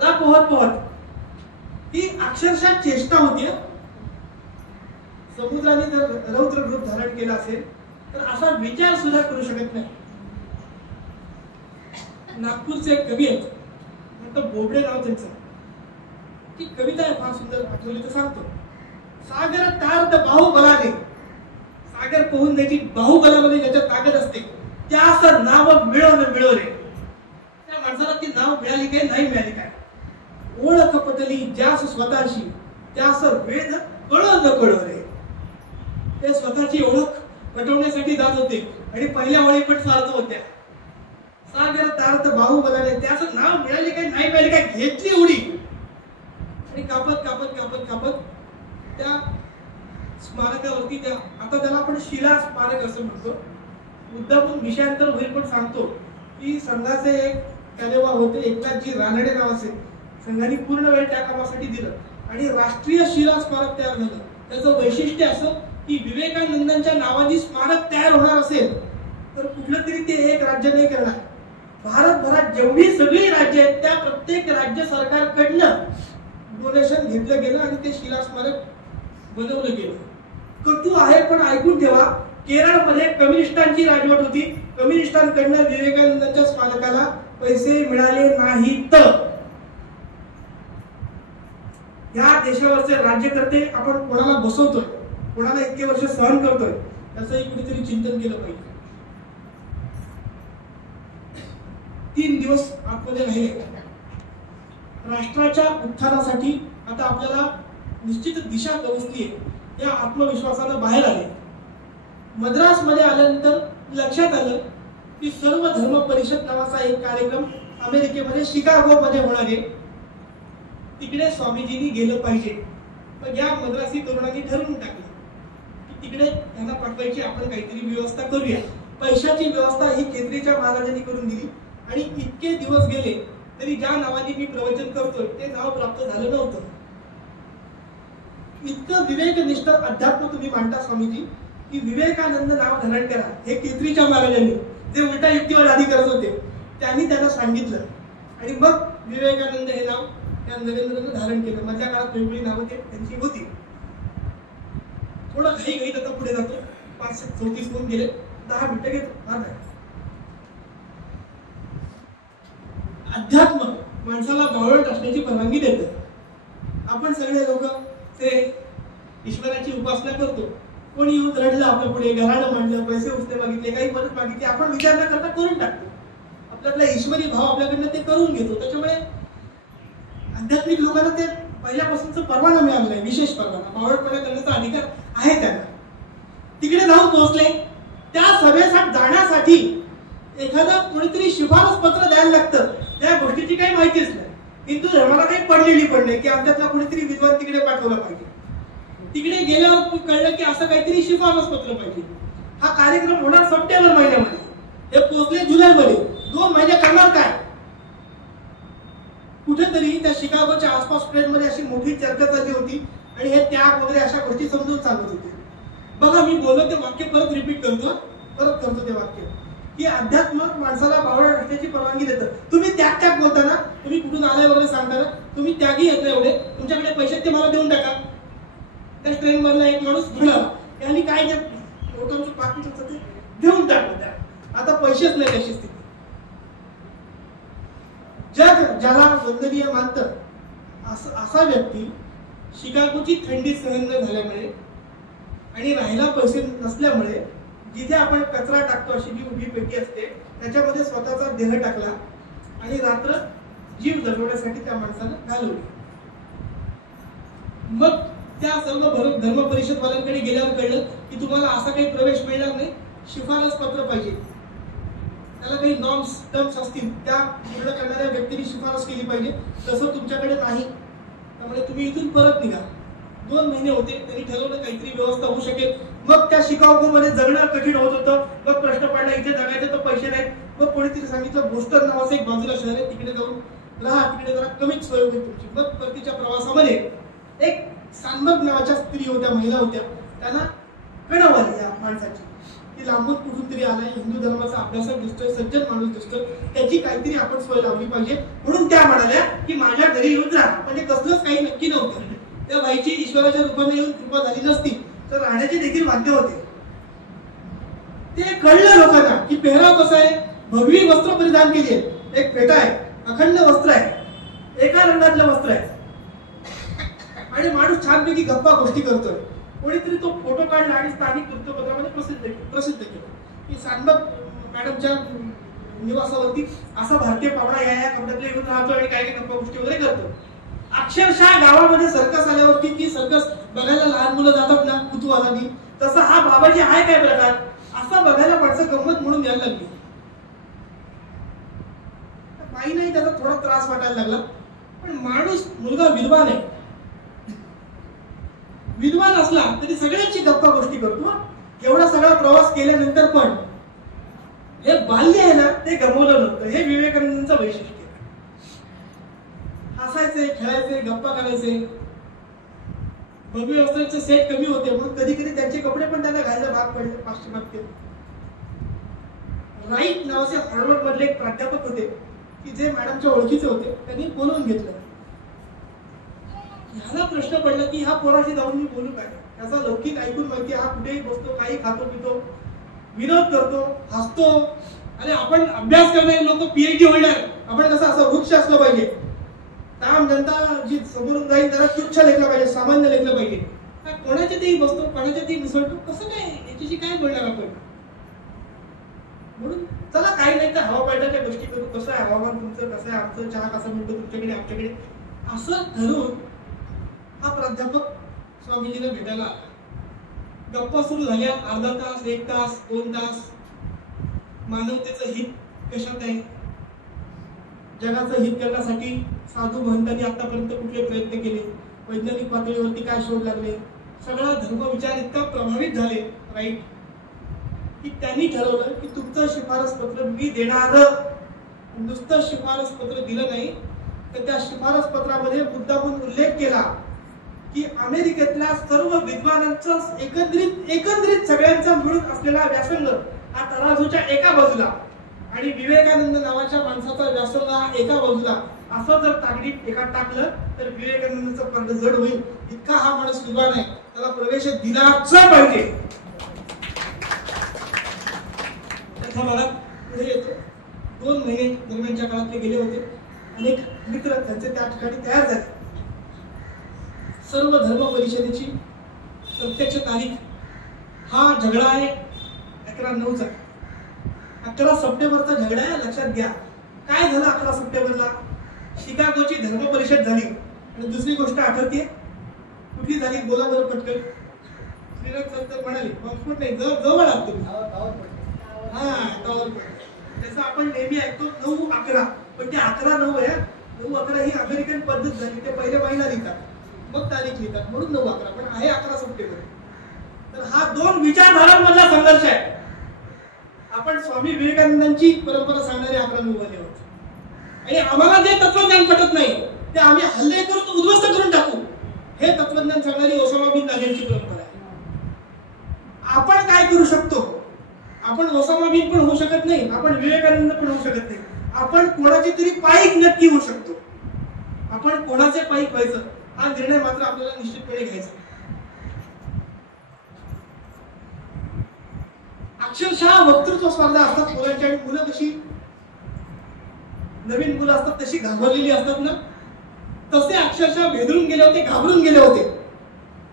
जा पोहत पोहत. ती अक्षरशः चेष्टा होती. समुद्राने जर रौद्र रूप धारण केलं असेल तर असा विचार सुद्धा करू शकत नाही. नागपूरचे एक कवी आहेत, म्हणतो बोबडे नाव त्यांचं. ती कविता आहे फार सुंदर, आठवली तर सांगतो. सागर तार्द बाहुबलाने, सागर पोहून द्यायची बाहुबलामध्ये ज्याच्या ताकद असते, त्यास नाव मिळो न मिळो रे. त्या माणसाला ती नाव मिळाली काय नाही मिळाली काय? ओळख पटली ज्यास स्वतःशी, त्यास वेद कळो न कळो रे. ते स्वतःची ओळख पटवण्यासाठी जात होते आणि पहिल्या ओळी पण स्वार्थ होत्या. सागर तार्त बाहुबलाने, त्याचं नाव मिळाले काय नाही मिळाले काय, घेतली उडी आणि कापत कापत कापत कापत त्या स्मारकावरती, त्या आता त्याला आपण शिला स्मारक असं म्हणतो. मुद्दामून विषयांतर होईल पण सांगतो की संघाचे एक कार्यवाह होते, एकनाथजी रानडे नावाचे. संघाने पूर्ण वेळ त्या कामासाठी दिलं आणि राष्ट्रीय शिला स्मारक तयार झालं. त्याचं वैशिष्ट्य असं की विवेकानंदांच्या नावाने स्मारक तयार होणार असेल तर कुठलं तरी ते एक राज्य नाही करणार. भारतभरात जेवढी सगळी राज्य आहेत त्या प्रत्येक राज्य सरकारकडनं डोनेशन घेतलं गेलं आणि ते शिला स्मारक बनवलं गेलं. कटू आहे पण ऐकून ठेवा, केरळमध्ये कम्युनिस्टांची राजवट होती. कम्युनिस्टांकडनं विवेकानंदांच्या स्मारकाला पैसे मिळाले नाहीत. या देशावरचे राज्यकर्ते आपण कोणाला बसवतोय, कोणाला इतके वर्ष सहन करतोय, त्याचंही कुठेतरी चिंतन केलं पाहिजे. 3 दिवस आतमध्ये राहिले. राष्ट्राच्या उत्थानासाठी आता आपल्याला निश्चित दिशा गवसली आहे. या आत्मविश्वासानं बाहेर आले. मद्रास मध्ये आल्यानंतर लक्षात आलं की सर्व धर्म परिषद नावाचा एक कार्यक्रम अमेरिकेमध्ये शिकागो मध्ये होणार आहे. तिकडे स्वामीजींनी गेलं पाहिजे. पण या मद्रासी तरुणांनी ठरवून टाकलं की तिकडे त्यांना पाठवायची आपण काहीतरी व्यवस्था करूया. पैशाची व्यवस्था ही केंद्रीच्या महाराजांनी करून दिली आणि इतके दिवस गेले तरी ज्या नावाने मी प्रवचन करतोय ते नाव प्राप्त झालं नव्हतं. इतकं विवेकनिष्ठ अध्यात्म तुम्ही मांडता स्वामीजी की विवेकानंद नाव धारण करा. हे केंद्रीच्या महाराजांनी, जे उलटा युक्तिवाद आधी करत होते, त्यांनी त्यांना सांगितलं आणि मग विवेकानंद हे नाव त्या नरेंद्रनं धारण केलं. मधल्या काळात वेगवेगळी नावं त्यांची होती. थोडं घाई घाईत आता पुढे जातो. 5:34 होऊन गेले. 10 मिनिटं घेतो. अध्यात्म माणसाला बावळट असण्याची परवानगी देतं. आपण सगळे लोक ते ईश्वराची उपासना करतो. कोणी येऊन रडलं आपल्या पुढे, घरानं मांडलं, पैसे उसने मागितले, काही मदत मागितली, आपण विचार न करता करून टाकतो. आपल्यातला ईश्वरी भाव आपल्याकडनं ते करून घेतो. त्याच्यामुळे आध्यात्मिक लोकांना ते पहिल्यापासूनच परवाना मिळाला नाही, विशेष परवाना. बावळटपणा करण्याचा अधिकार आहे त्यांना. तिकडे जाऊन पोहोचले. त्या सभेसाठी जाण्यासाठी एखादं कोणीतरी शिफारस पत्र द्यायला लागतं. त्या गोष्टीची काही माहितीच नाही. हिंदू धर्माला काही पडलेली पण नाही की आमच्यातला कोणीतरी विद्वान तिकडे पाठवला पाहिजे. तिकडे गेल्यावर कळलं की असं काहीतरी शिफारस पत्र पाहिजे. हा कार्यक्रम होणार सप्टेंबर महिन्यामध्ये, हे पोहोचले जुलैमध्ये. 2 महिने करणार काय? कुठेतरी त्या शिकागोच्या आसपास ट्रेनमध्ये अशी मोठी चर्चा चालली होती आणि हे त्याग वगैरे अशा गोष्टी समजून सांगत होते. बघा, मी बोललो ते वाक्य परत रिपीट करतो ते वाक्य की अध्यात्म माणसाला बावळट असण्याची परवानगी देतं. तुम्ही त्याग बोलताना, तुम्ही कुठून आलाय वगैरे सांगताना, तुम्ही त्यागी येत नाही एवढे, तुमच्याकडे पैसे ते मला देऊन टाका. त्या ट्रेन मधला एक माणूस म्हणाला, यांनी काय लोकांचं पाकिट होतं ते देऊन टाकलं. आता पैसेच नाही त्याची स्थिती. जग ज्याला वंदनीय मानतं असा व्यक्ती शिकागोची थंडी सहन न झाल्यामुळे आणि राहायला पैसे नसल्यामुळे जिथे आपण कचरा टाकतो अशी जी उभी पेटी असते त्याच्यामध्ये स्वतःचा देह टाकला आणि रात्र जीव जगवण्यासाठी त्या माणसानं घालवली. मग त्या सर्व धर्म परिषदवाल्यांकडे गेल्यावर कळलं की तुम्हाला असा काही प्रवेश मिळणार नाही, शिफारस पत्र पाहिजे. त्याला काही नॉर्म्स टर्म्स असतील, त्या पूर्ण करणाऱ्या व्यक्तीने शिफारस केली पाहिजे. तसं तुमच्याकडे नाही, त्यामुळे तुम्ही इथून परत निघा. 2 महिने होते. त्यांनी ठरवलं काहीतरी व्यवस्था होऊ शकेल. मग त्या शिकागोमध्ये जगणं कठीण होत होतं. मग प्रश्न पडला, इथे जगायचे तर पैसे नाहीत. मग कोणीतरी सांगितलं बोस्टन नावाचं एक बाजूला शहर आहे, तिकडे जाऊन राहा, तिकडे जरा कमीच सोय होईल तुमची. मग परतीच्या प्रवासामध्ये एक सांबक नावाच्या स्त्री होत्या, महिला होत्या. त्यांना कळव आली या माणसाची की लांबून कुठून तरी आलाय, हिंदू धर्माचा अभ्यासक दिसतोय, सज्जन माणूस दिसतोय, त्याची काहीतरी आपण सोय लावली पाहिजे. म्हणून त्या म्हणाल्या की माझ्या घरी येऊन राहा. म्हणजे कसलंच काही नक्की नव्हतं. त्या बाईची ईश्वराच्या रूपाने येऊन कृपा झाली नसती तर राहण्याचे देखील वाद्य होते. ते कळलं लोकांना की पेहराव कसा आहे. भगवी वस्त्र परिधान केली आहे, एक फेटा आहे, अखंड वस्त्र आहे, एका रंगातलं वस्त्र आहे आणि माणूस छानपैकी गप्पा गोष्टी करतोय. कोणीतरी तो फोटो काढला आणि स्थानिक वृत्तपत्रामध्ये प्रसिद्ध केलं की सांबक मॅडमच्या निवासावरती असा भारतीय पाहुणा या कपड्यातले येऊन राहतो आणि काही गप्पा गोष्टी वगैरे करतो. अक्षरशः गावामध्ये सर्कस आल्यावरती की सर्कस बघायला लहान मुलं जातात ना कुतूहलाने, तसा हा बाबाजी आहे काय प्रकार असं बघायला माणसं गंमत म्हणून यायला लागली. बाई नाही त्याचा थोडा त्रास वाटायला लागला. पण माणूस मुलगा विद्वान आहे, विद्वान असला तरी सगळ्यांची गप्पा गोष्टी करतो. एवढा सगळा प्रवास केल्यानंतर पण हे बाल्य आहे ना ते गमवलं नव्हतं. हे विवेकानंदांचं वैशिष्ट्य. हसायचे, खेळायचे, गप्पा करायचे. भगवी वस्त्रांचे सेट कमी होते म्हणून कधी कधी त्यांचे कपडे पण त्यांना घालायला भाग पडले. पाश्चिमात्य राईट नावाचे हार्वर्ड मधले एक प्राध्यापक होते की जे मॅडमच्या ओळखीचे होते. त्यांनी बोलवून घेतलं. ह्याला प्रश्न पडला की ह्या पोराशी जाऊन मी बोलू काय. त्याचा लौकिक ऐकून माहिती, हा कुठेही बसतो, काही खातो पितो, विनोद करतो, हसतो. आणि आपण अभ्यास करणारे लोक पीएचडी होल्डर, आपण कसं असं वृक्ष असलं पाहिजे. काम जनता जी समोरून जाईल त्याला तुच्छ लेखलं पाहिजे, सामान्य लेखलं पाहिजे. कोणाच्या तेही बसतो, कोणाच्या तेही मिसळतो. कसं काय, याच्याशी काय बोलणार आपण. म्हणून चला काही नाही तर हवा पालटाच्या गोष्टी करू. कसं आहे हवामान तुमचं, कसं आहे आमचं, चहा कसा मिळतो तुमच्याकडे आमच्याकडे, असं ठरवून हा प्राध्यापक स्वामीजीला भेटायला. गप्पा सुरू झाल्या. अर्धा तास, 1 तास, 2 तास. मानवतेचं हित कशात आहे, जगाचं हित करण्यासाठी साधू महंतांनी आतापर्यंत कुठले प्रयत्न केले, वैज्ञानिक पातळीवरती काय शोध लागले, सगळा धर्मविचार इतका प्रभावित झाले राईट की त्यांनी ठरवलं की तुमचं शिफारस पत्र मी देणार. नुसतं शिफारस पत्र दिलं नाही तर त्या शिफारस पत्रामध्ये मुद्दामून उल्लेख केला की अमेरिकेतल्या सर्व विद्वानांचा एकत्रित सगळ्यांचा मिळून असलेला व्यासंग हा तराजूच्या एका बाजूला आणि विवेकानंद नावाच्या माणसाचा व्यासंग हा एका बाजूला, असं जर तागडीत एका टाकलं तर विवेकानंदाचं पडद जड होईल. इतका हा माणूस विद्वान आहे, त्याला प्रवेश दिलाच पाहिजे. त्याचा मला पुढे येतो. 2 महिने दरम्यानच्या काळातले गेले होते. अनेक मित्र त्यांचे त्या ठिकाणी तयार झाले. सर्व धर्म परिषदेची प्रत्यक्ष तारीख हा झगडा आहे 11/9चा. 11 सप्टेंबरचा झगडा आहे, लक्षात घ्या. काय झालं 11 सप्टेंबरला? शिकागोची धर्म परिषद झाली. आणि दुसरी गोष्ट आठवते कुठली झाली? बोला बरं पटकन. श्रीरंग संत म्हणाले ऑक्सफोर्ड नाही, जवळ आहात तुम्ही. जसं आपण नेहमी ऐकतो 9/11, पण ते 11/9 आहे. 9/11 ही अमेरिकन पद्धत झाली. ते पहिले महिना लिहितात, मग तारीख लिहितात, म्हणून 9/11, पण आहे 11 सप्टेंबर. तर हा 2 विचारधारांमधला संघर्ष आहे. आपण स्वामी विवेकानंदांची परंपरा सांगणारे 11/9 वाले आहोत. आणि आम्हाला जे तत्वज्ञान पटत नाही ते आम्ही हल्ले करून उद्ध्वस्त करून टाकू, हे तत्वज्ञान सांगणारी ओसामा बिन लादेनची परंपरा आहे. आपण काय करू शकतो? आपण ओसामा बिन पण होऊ शकत नाही, आपण विवेकानंद पण होऊ शकत नाही. आपण कोणाची तरी पाईक नक्की होऊ शकतो. आपण कोणाचे पाईक व्हायचं हा निर्णय मात्र आपल्याला निश्चितपणे घ्यायचा. अक्षरशः वक्तृत्व स्पर्धा असतात मुलांच्या, आणि मुलं कशी नवीन मुलं असतात तशी घाबरलेली असतात ना, तसे अक्षरशः भेदरून गेले होते, घाबरून गेले होते.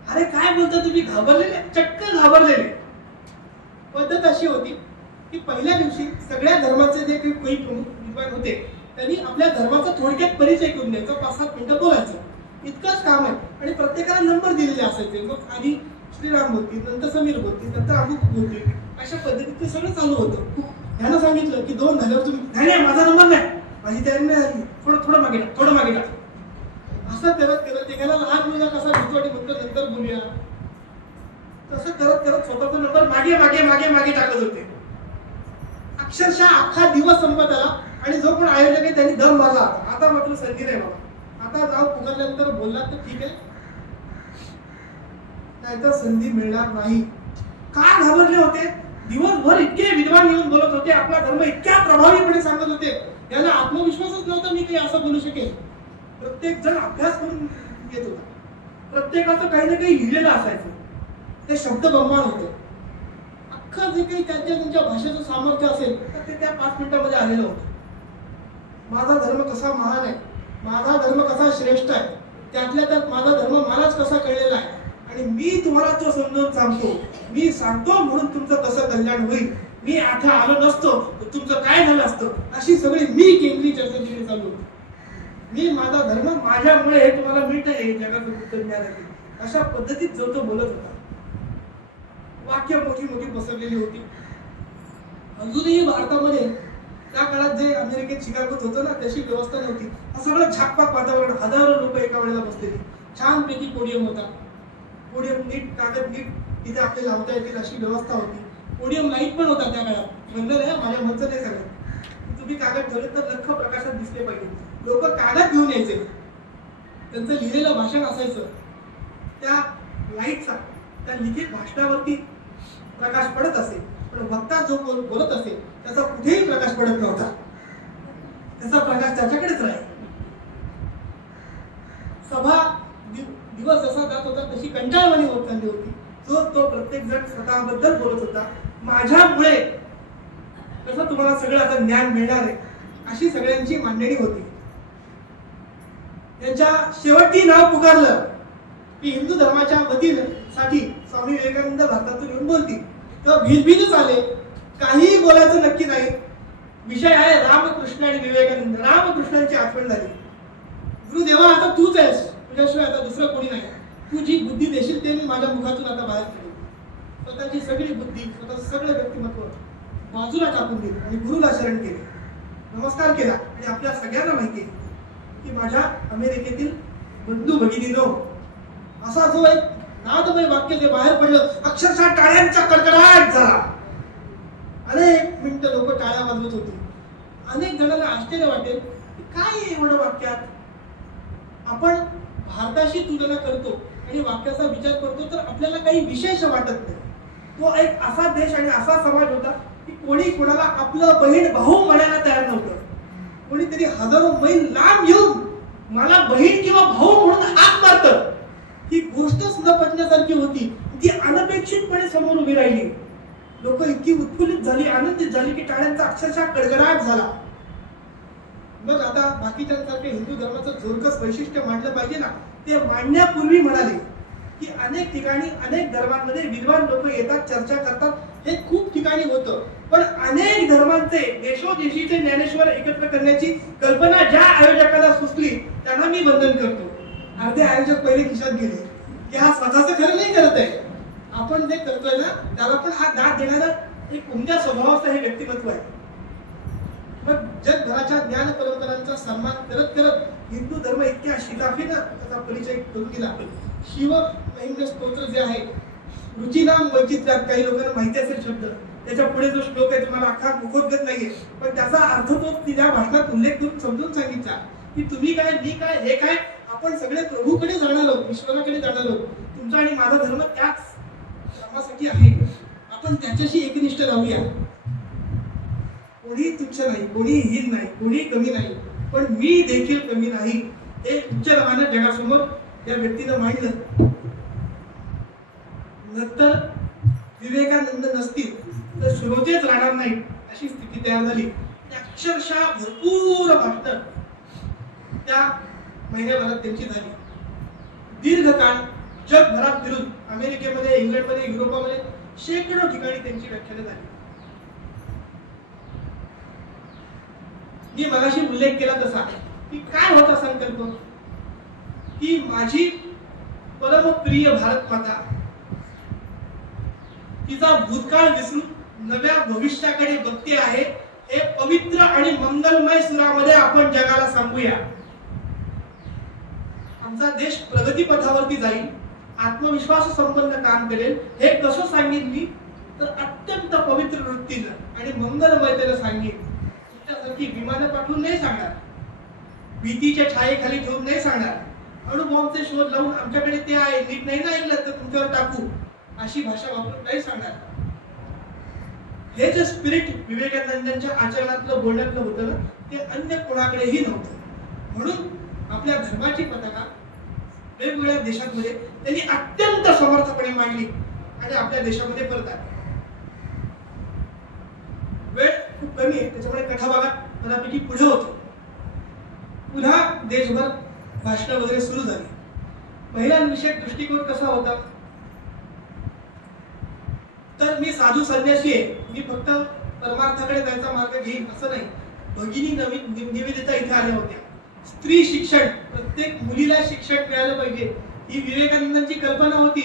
अरे काय बोलता तुम्ही? घाबरलेले, चक्क घाबरलेले. पद्धत अशी होती की पहिल्या दिवशी सगळ्या धर्माचे जे काही प्रमुख विद्वान होते त्यांनी आपल्या धर्माचा थोडक्यात परिचय करून द्यायचा, 5-7 मिनिटं बोलायचं, इतकंच काम आहे. आणि प्रत्येकाला नंबर दिलेले असायचे. मग आधी श्रीराम बोलतील, नंतर समीर बोलतील, नंतर अमुक बोलतील, अशा पद्धतीने सगळं चालू होतं. ह्यानं सांगितलं की 2 झाल्यावर तुम्ही नाही माझा नंबर नाही, माझी तयारी नाही, थोडं मागे टाक, थोडं मागे टाक. असं करत एखादा लहान मुलगा कसा भेटतो आणि म्हणतो नंतर बोलूया, तसं करत स्वतःचा नंबर मागे मागे मागे मागे टाकत होते. अक्षरशः अख्खा दिवस संपत आला आणि जो पण आयोजक आहे त्यांनी दम मारला. आता मात्र संधी नाही बाबा, आता जाऊन पुकारल्यानंतर बोलला तर ठीक आहे, नाहीतर संधी मिळणार नाही. का घाबरले होते? दिवसभर इतके विद्वान येऊन बोलत होते, आपला धर्म इतक्या प्रभावीपणे सांगत होते, याला आत्मविश्वासच नव्हता मी काही असं बोलू शकेल. प्रत्येक जण अभ्यास करून येत होता, प्रत्येकाचं काही ना काही लिहिलेलं असायचं, ते शब्द ब्रह्मांड होते. अख्खं जे काही त्यांच्या भाषेचं सामर्थ्य असेल तर ते त्या 5 मिनिटांमध्ये आलेलं होतं. माझा धर्म कसा महान आहे, माझा धर्म कसा श्रेष्ठ आहे, त्यातल्या त्यात माझा धर्म मलाच कसा कळलेला आहे, आणि मी तुम्हाला तो समजावून सांगतो. मी सांगतो म्हणून तुमचं कसं कल्याण होईल, मी आता आलो नसतो तुमचं काय झालं असतं, अशी सगळी मी केंद्रीय चर्चा तिथे चालू होती. मी माझा धर्म माझ्यामुळे हे तुम्हाला मिळत आहे जगाचं उत्तर मिळालं, अशा पद्धतीत जो तो बोलत होता. वाक्य मोठी मोठी पसरलेली होती. अजूनही भारतामध्ये त्या काळात जे अमेरिकेत शिकागोत होतं ना तशी व्यवस्था नव्हती. सगळं झाकपाक वातावरण, हजारो लोक एका वेळेला बसलेली, छानपैकी पोडियम होता, पोडियम नीट, कागद नीट तिथे आपल्याला लावता येतील अशी व्यवस्था होती. पोडियम लाईट पण होता त्या काळात, म्हणलं नाही माझ्या मनचं नाही सांगत, तुम्ही कागद ठेवले तर लख प्रकाशात दिसले पाहिजे. लोक कागद घेऊन यायचे, त्यांचं लिहिलेलं भाषण असायचं, त्या लाईटचा त्या लिखित भाषणावरती प्रकाश पडत असेल, पण वक्ता जो बोलत असेल त्याचा कुठेही प्रकाश पडत नव्हता, त्याचा प्रकाश त्याच्याकडेच राहील. सभा दिवस जसा जात होता तशी कंटाळवाणी होत चालली होती. तो प्रत्येक जण स्वतःबद्दल बोलत होता. माझ्यामुळे कसं तुम्हाला सगळं आता ज्ञान मिळणार आहे अशी सगळ्यांची मांडणी होती. त्यांच्या शेवटी नाव पुकारलं की हिंदू धर्माच्या वतीसाठी स्वामी विवेकानंद भारतातून येऊन बोलतील. तर भीजभीजच आले, काहीही बोलायचं नक्की नाही. विषय आहे रामकृष्ण आणि विवेकानंद. रामकृष्णांची आठवण झाली. गुरुदेवा आता तूच आहेस, तुझ्याशिवाय आता दुसरं कोणी नाही. तू जी बुद्धी देशील ते मी माझ्या मुखातून आता बाहेर काढेन. स्वतःची सगळी बुद्धी, स्वतःचं सगळं व्यक्तिमत्व बाजूला टाकून दिलं आणि गुरुला शरण केले, नमस्कार केला. आणि आपल्या सगळ्यांना माहिती आहे की माझ्या अमेरिकेतील बंधू भगिनीनो, असा जो एक नादमय वाक्य जे बाहेर पडलं, अक्षरशः टाळ्यांचा कडकडाट झाला. अनेक मिनिटं लोक टाळ्या वाजवत होती. अनेक जणांना आश्चर्य वाटेल की काय एवढं वाक्यात. आपण भारताशी तुलना करतो आणि वाक्याचा विचार करतो तर आपल्याला काही विशेष वाटत नाही. तो एक असा देश आणि असा समाज होता की कोणी कोणाला आपलं बहीण भाऊ म्हणायला तयार नव्हतं. कोणीतरी हजारो मैल लांब येऊन मला बहीण किंवा भाऊ म्हणून हाक मारतं, ही गोष्टच न पटण्यासारखी होती. ती अनपेक्षितपणे समोर उभी राहिली. लोक इतकी उत्फुल्लित झाली, आनंदित झाली की टाळ्यांचा अक्षरशः कडकडाट झाला. मग आता बाकीच्यांसारखे हिंदू धर्माचं जोरकस वैशिष्ट्य मांडलं पाहिजे ना, ते मांडण्यापूर्वी म्हणाले की अनेक ठिकाणी अनेक धर्मांमध्ये विद्वान लोक येतात, चर्चा करतात, हे खूप ठिकाणी होतं, पण अनेक धर्मांचे देशोदेशीचे ज्ञानेश्वर एकत्र करण्याची कल्पना ज्या आयोजकाला सुचली त्यांना मी वंदन करतो. अर्धे आयोजक पहिले खिशात गेले की हा स्वतःच खरं नाही करत आहे, आपण जे करतोय ना त्याला पण हा दाद देणारा एक उमद्या स्वभावाचं हे व्यक्तिमत्व आहे. मग जगभराच्या ज्ञान परंपरांचा सन्मान करत करत हिंदू धर्म इतक्या शिताफीनं त्याचा परिचय करून दिला. शिव महिम्न स्तोत्र जे आहे, रुचिनाम वैचित्र्यात, काही लोकांना माहिती असेल शब्द, त्याच्या पुढे जो श्लोक आहे तुम्हाला अख्खा मुखोद्गत नाहीये, पण त्याचा अर्थ तो तिच्या भाषणात उल्लेख करून समजून सांगितला की तुम्ही काय, मी काय, हे काय, आपण सगळे प्रभूकडे जाणार आहोत, ईश्वराकडे जाणार आहोत. तुमचा आणि माझा धर्म त्याच धर्मासाठी आहे, आपण त्याच्याशी एकनिष्ठ राहूया. कोणी तुच्छ नाही, कोणी हीन नाही, कोणी कमी नाही, पण मी देखील कमी नाही, हे उच्च राहणं जगासमोर या व्यक्तीनं मांडलं. नंतर विवेकानंद नसतील तर श्रोतेच राहणार नाही अशी स्थिती तयार झाली. अक्षरशः भरपूर भाषण त्या महिन्याभरात त्यांची झाली. दीर्घकाळ जगभरात फिरून अमेरिकेमध्ये, इंग्लंडमध्ये, युरोपामध्ये शेकडो ठिकाणी त्यांची व्याख्याने झाली. मी मगाशी उल्लेख केला तसा की काय होता संकल्प की माझी परमप्रिय भारत माता तिचा भूतकाळ विसरून नव्या भविष्याकडे बघते आहे, हे पवित्र आणि मंगलमय सुरामध्ये आपण जगाला सांगूया. आमचा देश प्रगती पथावरती जाईल, आत्मविश्वास संपन्न काम करेल, हे कसं सांगेन मी तर अत्यंत पवित्र वृत्तीनं आणि मंगलमयतेनं सांगेन. त्यासाठी विमानं पाठवून नाही सांगणार, भीतीच्या छायेखाली ठेवून नाही सांगणार, अणुबॉम्बचे शोध लावून आमच्याकडे ते आहे, नीट नाही ना ऐकलं तर तुमच्यावर टाकू, अशी भाषा वापरून नाही सांगणार. हे जे स्पिरिट विवेकानंदांच्या आचरणातलं, बोलण्यातलं होतं ना, ते अन्य कोणाकडेही नव्हतं. म्हणून आपल्या धर्माची पताका वेगवेगळ्या देशांमध्ये त्यांनी अत्यंत समर्थपणे मांडली आणि आपल्या देशामध्ये परत आली. वेळ खूप कमी आहे, त्याच्यामुळे कथा भागात बऱ्यापैकी पुढे होतो. पुन्हा देशभर भाषण वगैरे सुरू झाली. महिलांविषयक दृष्टिकोन कसा होता तर मी साधू संन्यासी आहे, मी फक्त परमार्थाकडे जायचा मार्ग घेईन असं नाही. भगिनी निवेदिता इथे आल्या होत्या. स्त्री शिक्षण, प्रत्येक मुलीला शिक्षण मिळालं पाहिजे ही विवेकानंदांची कल्पना होती.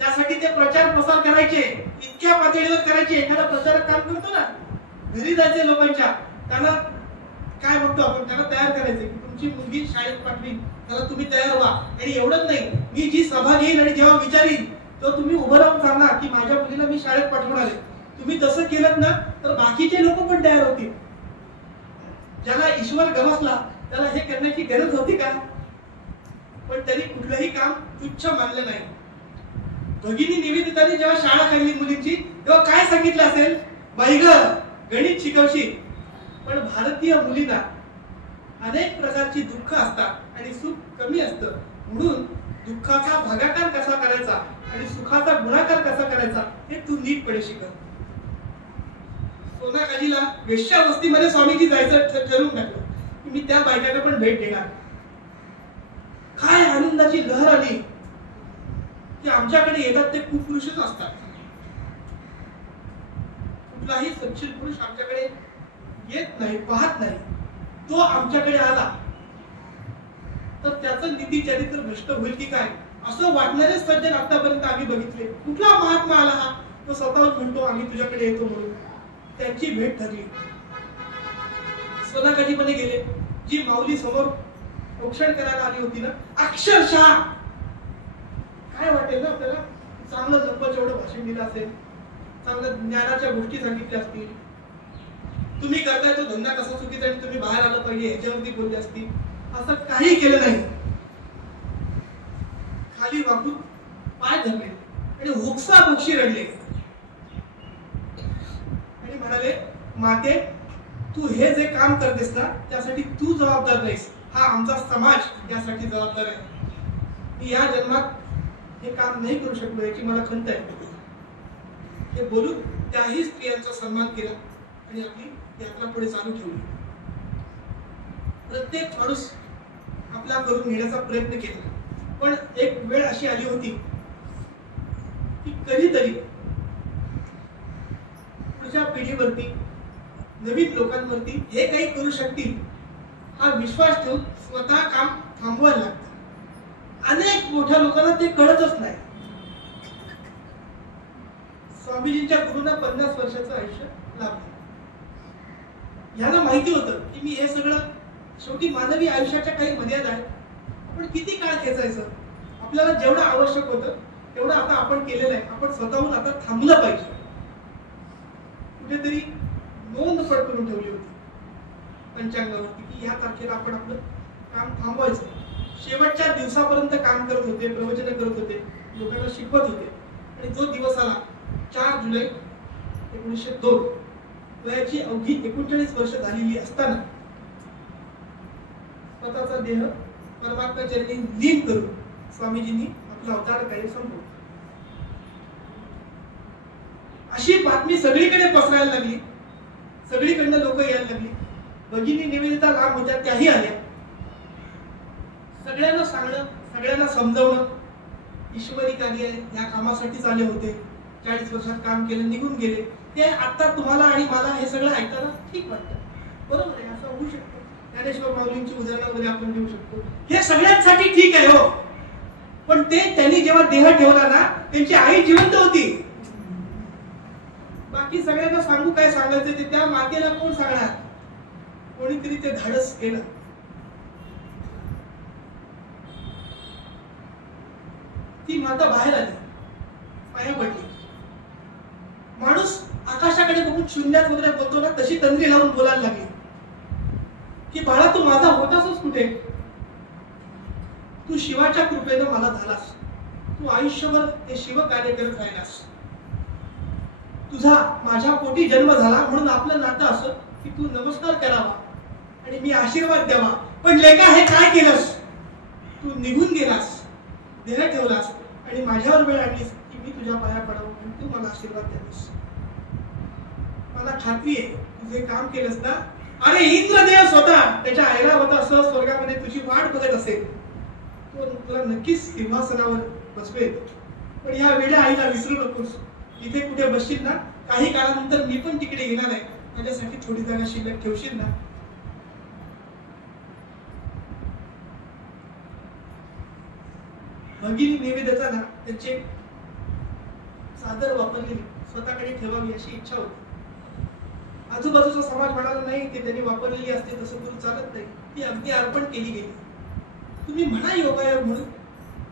त्यासाठी ते प्रचार प्रसार करायचे, इतक्या पातळीवर करायचे. एखादा प्रचारक काम करतो ना, घरी जायचे लोकांच्या, त्यांना काय म्हणतो आपण, त्यांना तयार करायचे की तुमची मुलगी शाळेत पाठवी, त्याला तुम्ही तयार व्हा. आणि एवढंच नाही, मी जी सभा घेईन आणि जेव्हा विचारीन तर तुम्ही उभं राहून सांगा की माझ्या मुलीला मी शाळेत पाठवणार आहे. तुम्ही तसं केलं ना तर बाकीचे लोक पण तयार होतील. ज्याला ईश्वर गवसला त्याला हे करण्याची गरज होती का? पण त्यांनी कुठलंही काम तुच्छ मानलं नाही. भगिनी निवेदिताने जेव्हा शाळा काढली मुलींची तेव्हा काय सांगितलं असेल, बाई ग गणित शिकवशील. पण भारतीय मुलींना अनेक प्रकारची दुःख असतात आणि सुख कमी असतं, म्हणून दुःखाचा भागाकार कसा करायचा आणि सुखाचा गुणाकार कसा करायचा हे तू नीटपणे शिक. सोनाकाजीला वेश्यावस्तीमध्ये स्वामीजी जायचं ठरवून टाकलं की मी त्या बायकाला पण भेट देणार. काय आनंदाची लहर आली की आमच्याकडे येतात ते कुपुरुषच असतात. कुठलाही सच्चिल पुरुष आमच्याकडे येत नाही, पाहत नाही. तो आमच्याकडे आला तर त्याचं नीती चरित्र भ्रष्ट होईल की काय असं वाटणारे सज्जन आतापर्यंत आम्ही बघितले. कुठला महात्मा आला हा, तो स्वतःच म्हणतो आम्ही तुझ्याकडे येतो म्हणून. त्यांची भेट ठरली. सोनाकाजीमध्ये गेले. जी माऊली समोर औक्षण करायला आली होती ना, अक्षरशः काय वाटेल ना आपल्याला, चांगलं जपच एवढं भाषण दिलं असेल, चांगलं ज्ञानाच्या गोष्टी सांगितल्या असतील, तुम्ही करताय तो धंदा कसा चुकीचा आणि तुम्ही बाहेर आलं पाहिजे ह्याच्यावरती बोलले असतील. असं काही केलं नाही. खाली वाकून पाय धरले आणि हुकसा बुकशी रडले आणि म्हणाले, माते तू हे जे काम करतेस ना त्यासाठी तू जबाबदार नाहीस, हा आमचा समाज यासाठी जबाबदार आहे. मी या जन्मात हे काम नाही करू शकलो याची मला खंत आहे. हे बोलून त्याही स्त्रियांचा सन्मान केला आणि आपली यात्रा पुढे चालू ठेवली. प्रत्येक माणूस आपला करून घेण्याचा प्रयत्न केला, पण एक वेळ अशी आली होती की कधीतरी पुढच्या पिढीवरती, नवीन लोकांवरती हे काही करू शकतील हा विश्वास ठेवून स्वतः काम थांबवायला लागतं. अनेक मोठ्या लोकांना ते कळतच नाही. स्वामीजींच्या गुरूंना 50 वर्षाचं आयुष्य लाभलं. ह्याला माहिती होतं की मी हे सगळं, शेवटी मानवी आयुष्याच्या काही मर्यादा आहेत, आपण किती काळ खेचायचं, आपल्याला जेवढं आवश्यक होतं तेवढं आता आपण केलेलं आहे, आपण स्वतःहून आता थांबलं पाहिजे. कुठेतरी नोंद करून ठेवली होती पंचांगावरती की ह्या तारखेला आपण आपलं काम थांबवायचं. शेवटच्या दिवसापर्यंत काम करत होते, प्रवचन करत होते, लोकांना शिकवत होते. आणि जो दिवस आला 4 जुलै 1902, वयाची अवघी 39 वर्ष झालेली असताना स्वतःचा देह परमात्मा चरणी लीन करून स्वामीजींनी आपला अवतार कार्य संपवलं. अशी बातमी सगळीकडे पसरायला लागली, सगळीकडनं लोक यायला लागली. भगिनी निवेदिता लांब होत्या, त्याही आल्या. सगळ्यांना सांगणं, सगळ्यांना समजवणं, ईश्वरी कार्य या कामासाठीच आले होते, 40 वर्षात काम केलं, निघून गेले. ते आता तुम्हाला आणि मला हे सगळं ऐकताना ठीक वाटतं. बरोबर आहे, असं होऊ शकतं. ज्ञानेश्वर माऊलींची उदाहरणं वगैरे आपण देऊ शकतो. हे सगळ्यांसाठी ठीक आहे हो, पण ते त्यांनी जेव्हा देह ठेवला ना, त्यांची आई जिवंत होती. बाकी सगळ्यांना सांगू काय सांगायचं ते त्या मातेला कोण सांगणार? कोणीतरी ते धाडस केलं. ती माता बाहेर आली, पाया पडली. माणूस आकाशाकडे बघून शून्यात वगैरे बोलतो ना, तशी तंद्री लावून बोलायला लागली की बाळा तू माझा होतासच कुठे? तू शिवाच्या कृपेनं मला झालास, तू आयुष्यभर हे शिव कार्य करत राहिलास. तुझा माझ्या पोटी जन्म झाला म्हणून आपलं नातं असं की तू नमस्कार करावा आणि मी आशीर्वाद द्यावा. पण लेका हे काय केलंस? तू निघून गेलास, देह ठेवलास आणि माझ्यावर वेळ आणलीस की मी तुझ्या पाया पडावं आणि तू मला आशीर्वाद द्यावीस. मला खात्री आहे तुझे काम केलंस ना. अरे इंद्रदेव स्वतः त्याच्या ऐरावत असं स्वर्गामध्ये तुझी वाट बघत असेल, तो तुला नक्कीच सिंहासनावर बसवेल. पण या वेळेला आईला विसरू नकोस. इथे कुठे बसशील ना, काही काळानंतर मी पण तिकडे येणार आहे, माझ्यासाठी थोडी जागा शिल्लक ठेवशील ना. भगिनी निवेदिता ना त्यांचे चादर वापरलेली स्वतःकडे ठेवावी अशी इच्छा होती. आजूबाजूचा समाज म्हणाला नाही ते त्यांनी वापरलेली असते, तसं करून चालत नाही, ती अगदी अर्पण केली गेली. तुम्ही म्हणा योगायोग म्हणून.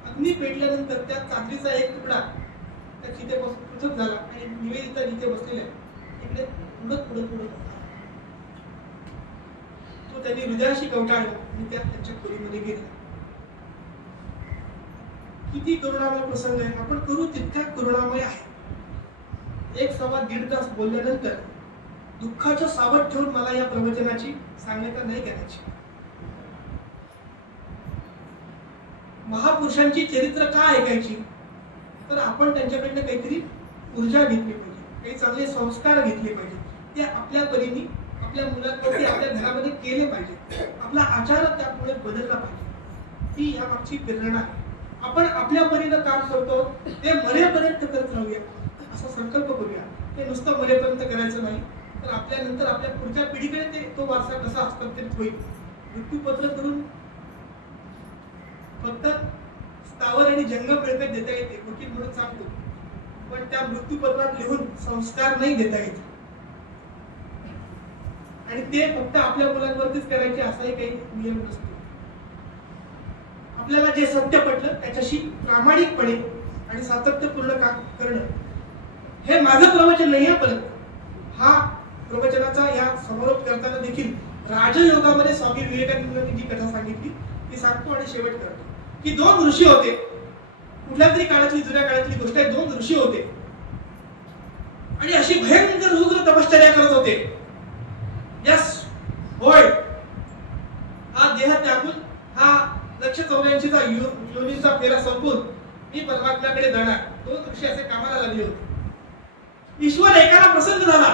अग्नी पेटल्यानंतर त्या चादरीचा एक तुकडा त्या चितेपासून पृथक झाला आणि निवेदिता जिथे बसलेल्या तिकडे उडत उडत उडत तो त्यांनी हृदयाशी कवटाळला आणि त्यांच्या खोलीमध्ये गेला. किती करुणामय प्रसंग आहे, आपण करू तितका करुणामय आहे. 1-1.5 तास बोलल्यानंतर दुःखाचं सावट ठेवून मला या प्रवचनाची सांगता नाही करायची. महापुरुषांची चरित्र का ऐकायची? तर आपण त्यांच्याकडनं काहीतरी ऊर्जा घेतली पाहिजे, काही चांगले संस्कार घेतले पाहिजे. ते आपल्या परीने आपल्या मुलांवरती आपल्या घरामध्ये केले पाहिजे. आपला आचार त्यामुळे बदलला पाहिजे. ती या मागची प्रेरणा आहे. आपण आपल्या परीनं काम करतो ते मरेपर्यंत करत राहूया असा संकल्प करूया. ते नुसतं मरेपर्यंत करायचं नाही, तर आपल्यानंतर आपल्या पुढच्या पिढीकडे ते तो वारसा कसा हस्तांतरित होईल. मृत्यूपत्र करून फक्त स्थावर आणि जंगम मिळकत देता येते, वकील म्हणून सांगतो, पण त्या मृत्यूपत्रात लिहून संस्कार नाही देता येत. आणि ते फक्त आपल्या मुलांवरतीच करायचे असाही काही नियम नसतो. आपल्याला जे सत्य पटलं त्याच्याशी प्रामाणिकपणे आणि सातत्यपूर्ण काम करणं हे माझं प्रवचन नाही आहे. परत हा प्रवचनाचा या समारोप करताना देखील राजयोगामध्ये स्वामी विवेकानंदांनी जी कथा सांगितली ती सांगतो आणि शेवट करतो की 2 ऋषी होते. कुठल्या तरी काळातली, जुन्या काळातली गोष्ट आहे. 2 ऋषी होते आणि अशी भयंकर उग्र तपश्चर्या करत होते. यस होय, हा देह त्यागून, हा 184चा योनीचा फेरा संपून मी परमात्म्याकडे जाणार. 2 ऋषी असे कामाला लागले होते. ईश्वर एकाला प्रसन्न झाला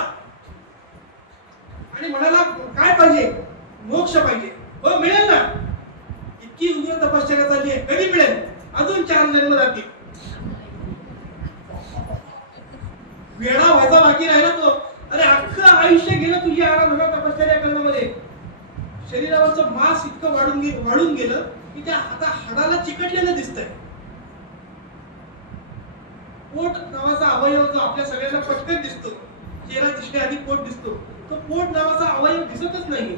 आणि म्हणाला काय पाहिजे? मोक्ष पाहिजे. हो मिळेल ना, इतकी उग्र तपश्चर्या चालली आहे, कधी मिळेल? अजून 4 जन्म जातील. वेळा व्हायचा बाकी राहिला तो. अरे अख्खं आयुष्य गेलं तुझी आराधना तपश्चर्या करण्यामध्ये. शरीरावरचं मांस इतकं वाढून गेलं की त्या आता हाडाला चिकटलेलं दिसतंय. पोट नावाचा अवयव जो आपल्या सगळ्यांना पटकन दिसतो, चेहरा दिसण्याआधी पोट दिसतो, तो पोट नावाचा अवयव दिसतच नाहीये.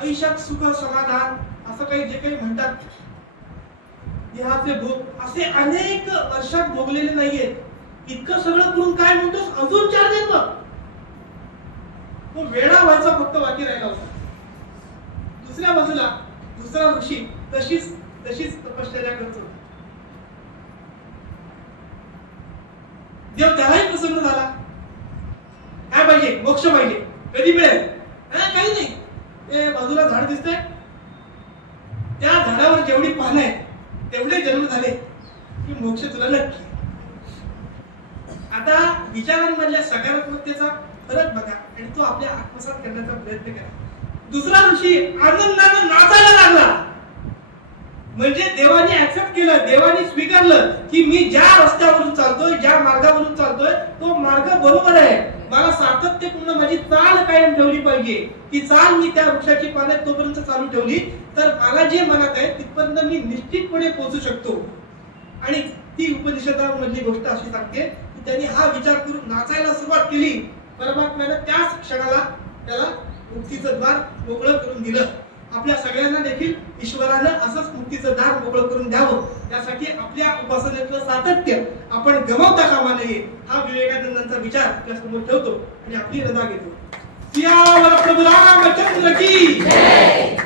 आयुष्यात सुख समाधान असं काही जे काही म्हणतात, देहाचे भोग असे अनेक वर्षात भोगलेले नाहीये. इतकं सगळं करून काय म्हणतोस, अजून 4 जन्म? तो वेळा व्हायचा फक्त बाकी राहिला होता. दुसऱ्या बाजूला दुसरा ऋषी तशीच तपश्चर्या करतो. देव त्यालाही प्रसन्न झाला. काय पाहिजे? मोक्ष पाहिजे. कधी मिळेल? काही नाही, ते बाजूला झाड दिसतंय, त्या झाडावर जेवढी पानं आहेत तेवढे जन्म झाले की मोक्ष तुला नक्की. आता विचारांमधल्या सकारात्मकतेचा फरक बघा आणि तो आपल्या आत्मसात करण्याचा प्रयत्न करा. दुसरा ऋषी आनंदाने नाचायला लागला. म्हणजे देवाने ऍक्सेप्ट केलं, देवाने स्वीकारलं की मी ज्या रस्त्यावरून चालतोय, ज्या मार्गावरून चालतोय तो मार्ग बरोबर आहे. मला सातत्यपूर्ण माझी चाल कायम ठेवली पाहिजे. ती चाल मी त्या वृक्षाची पानं तोपर्यंत चालू ठेवली तर मला जे मनात आहे तिथपर्यंत मी निश्चितपणे पोहोचू शकतो. आणि ती उपनिषदांमधली गोष्ट अशी सांगते की त्यांनी हा विचार करून नाचायला सुरुवात केली. परमात्म्यानं त्याच क्षणाला त्याला मुक्तीचं द्वार मोकळं करून दिलं. आपल्या सगळ्यांना देखील ईश्वरानं असंच मुक्तीचं दार मोकळं करून द्यावं, त्यासाठी आपल्या उपासनेतलं सातत्य आपण गमावता कामा नये हा विवेकानंदांचा विचार आपल्या समोर ठेवतो आणि आपली रजा घेतो. सियावर प्रभू रामचंद्र की जय.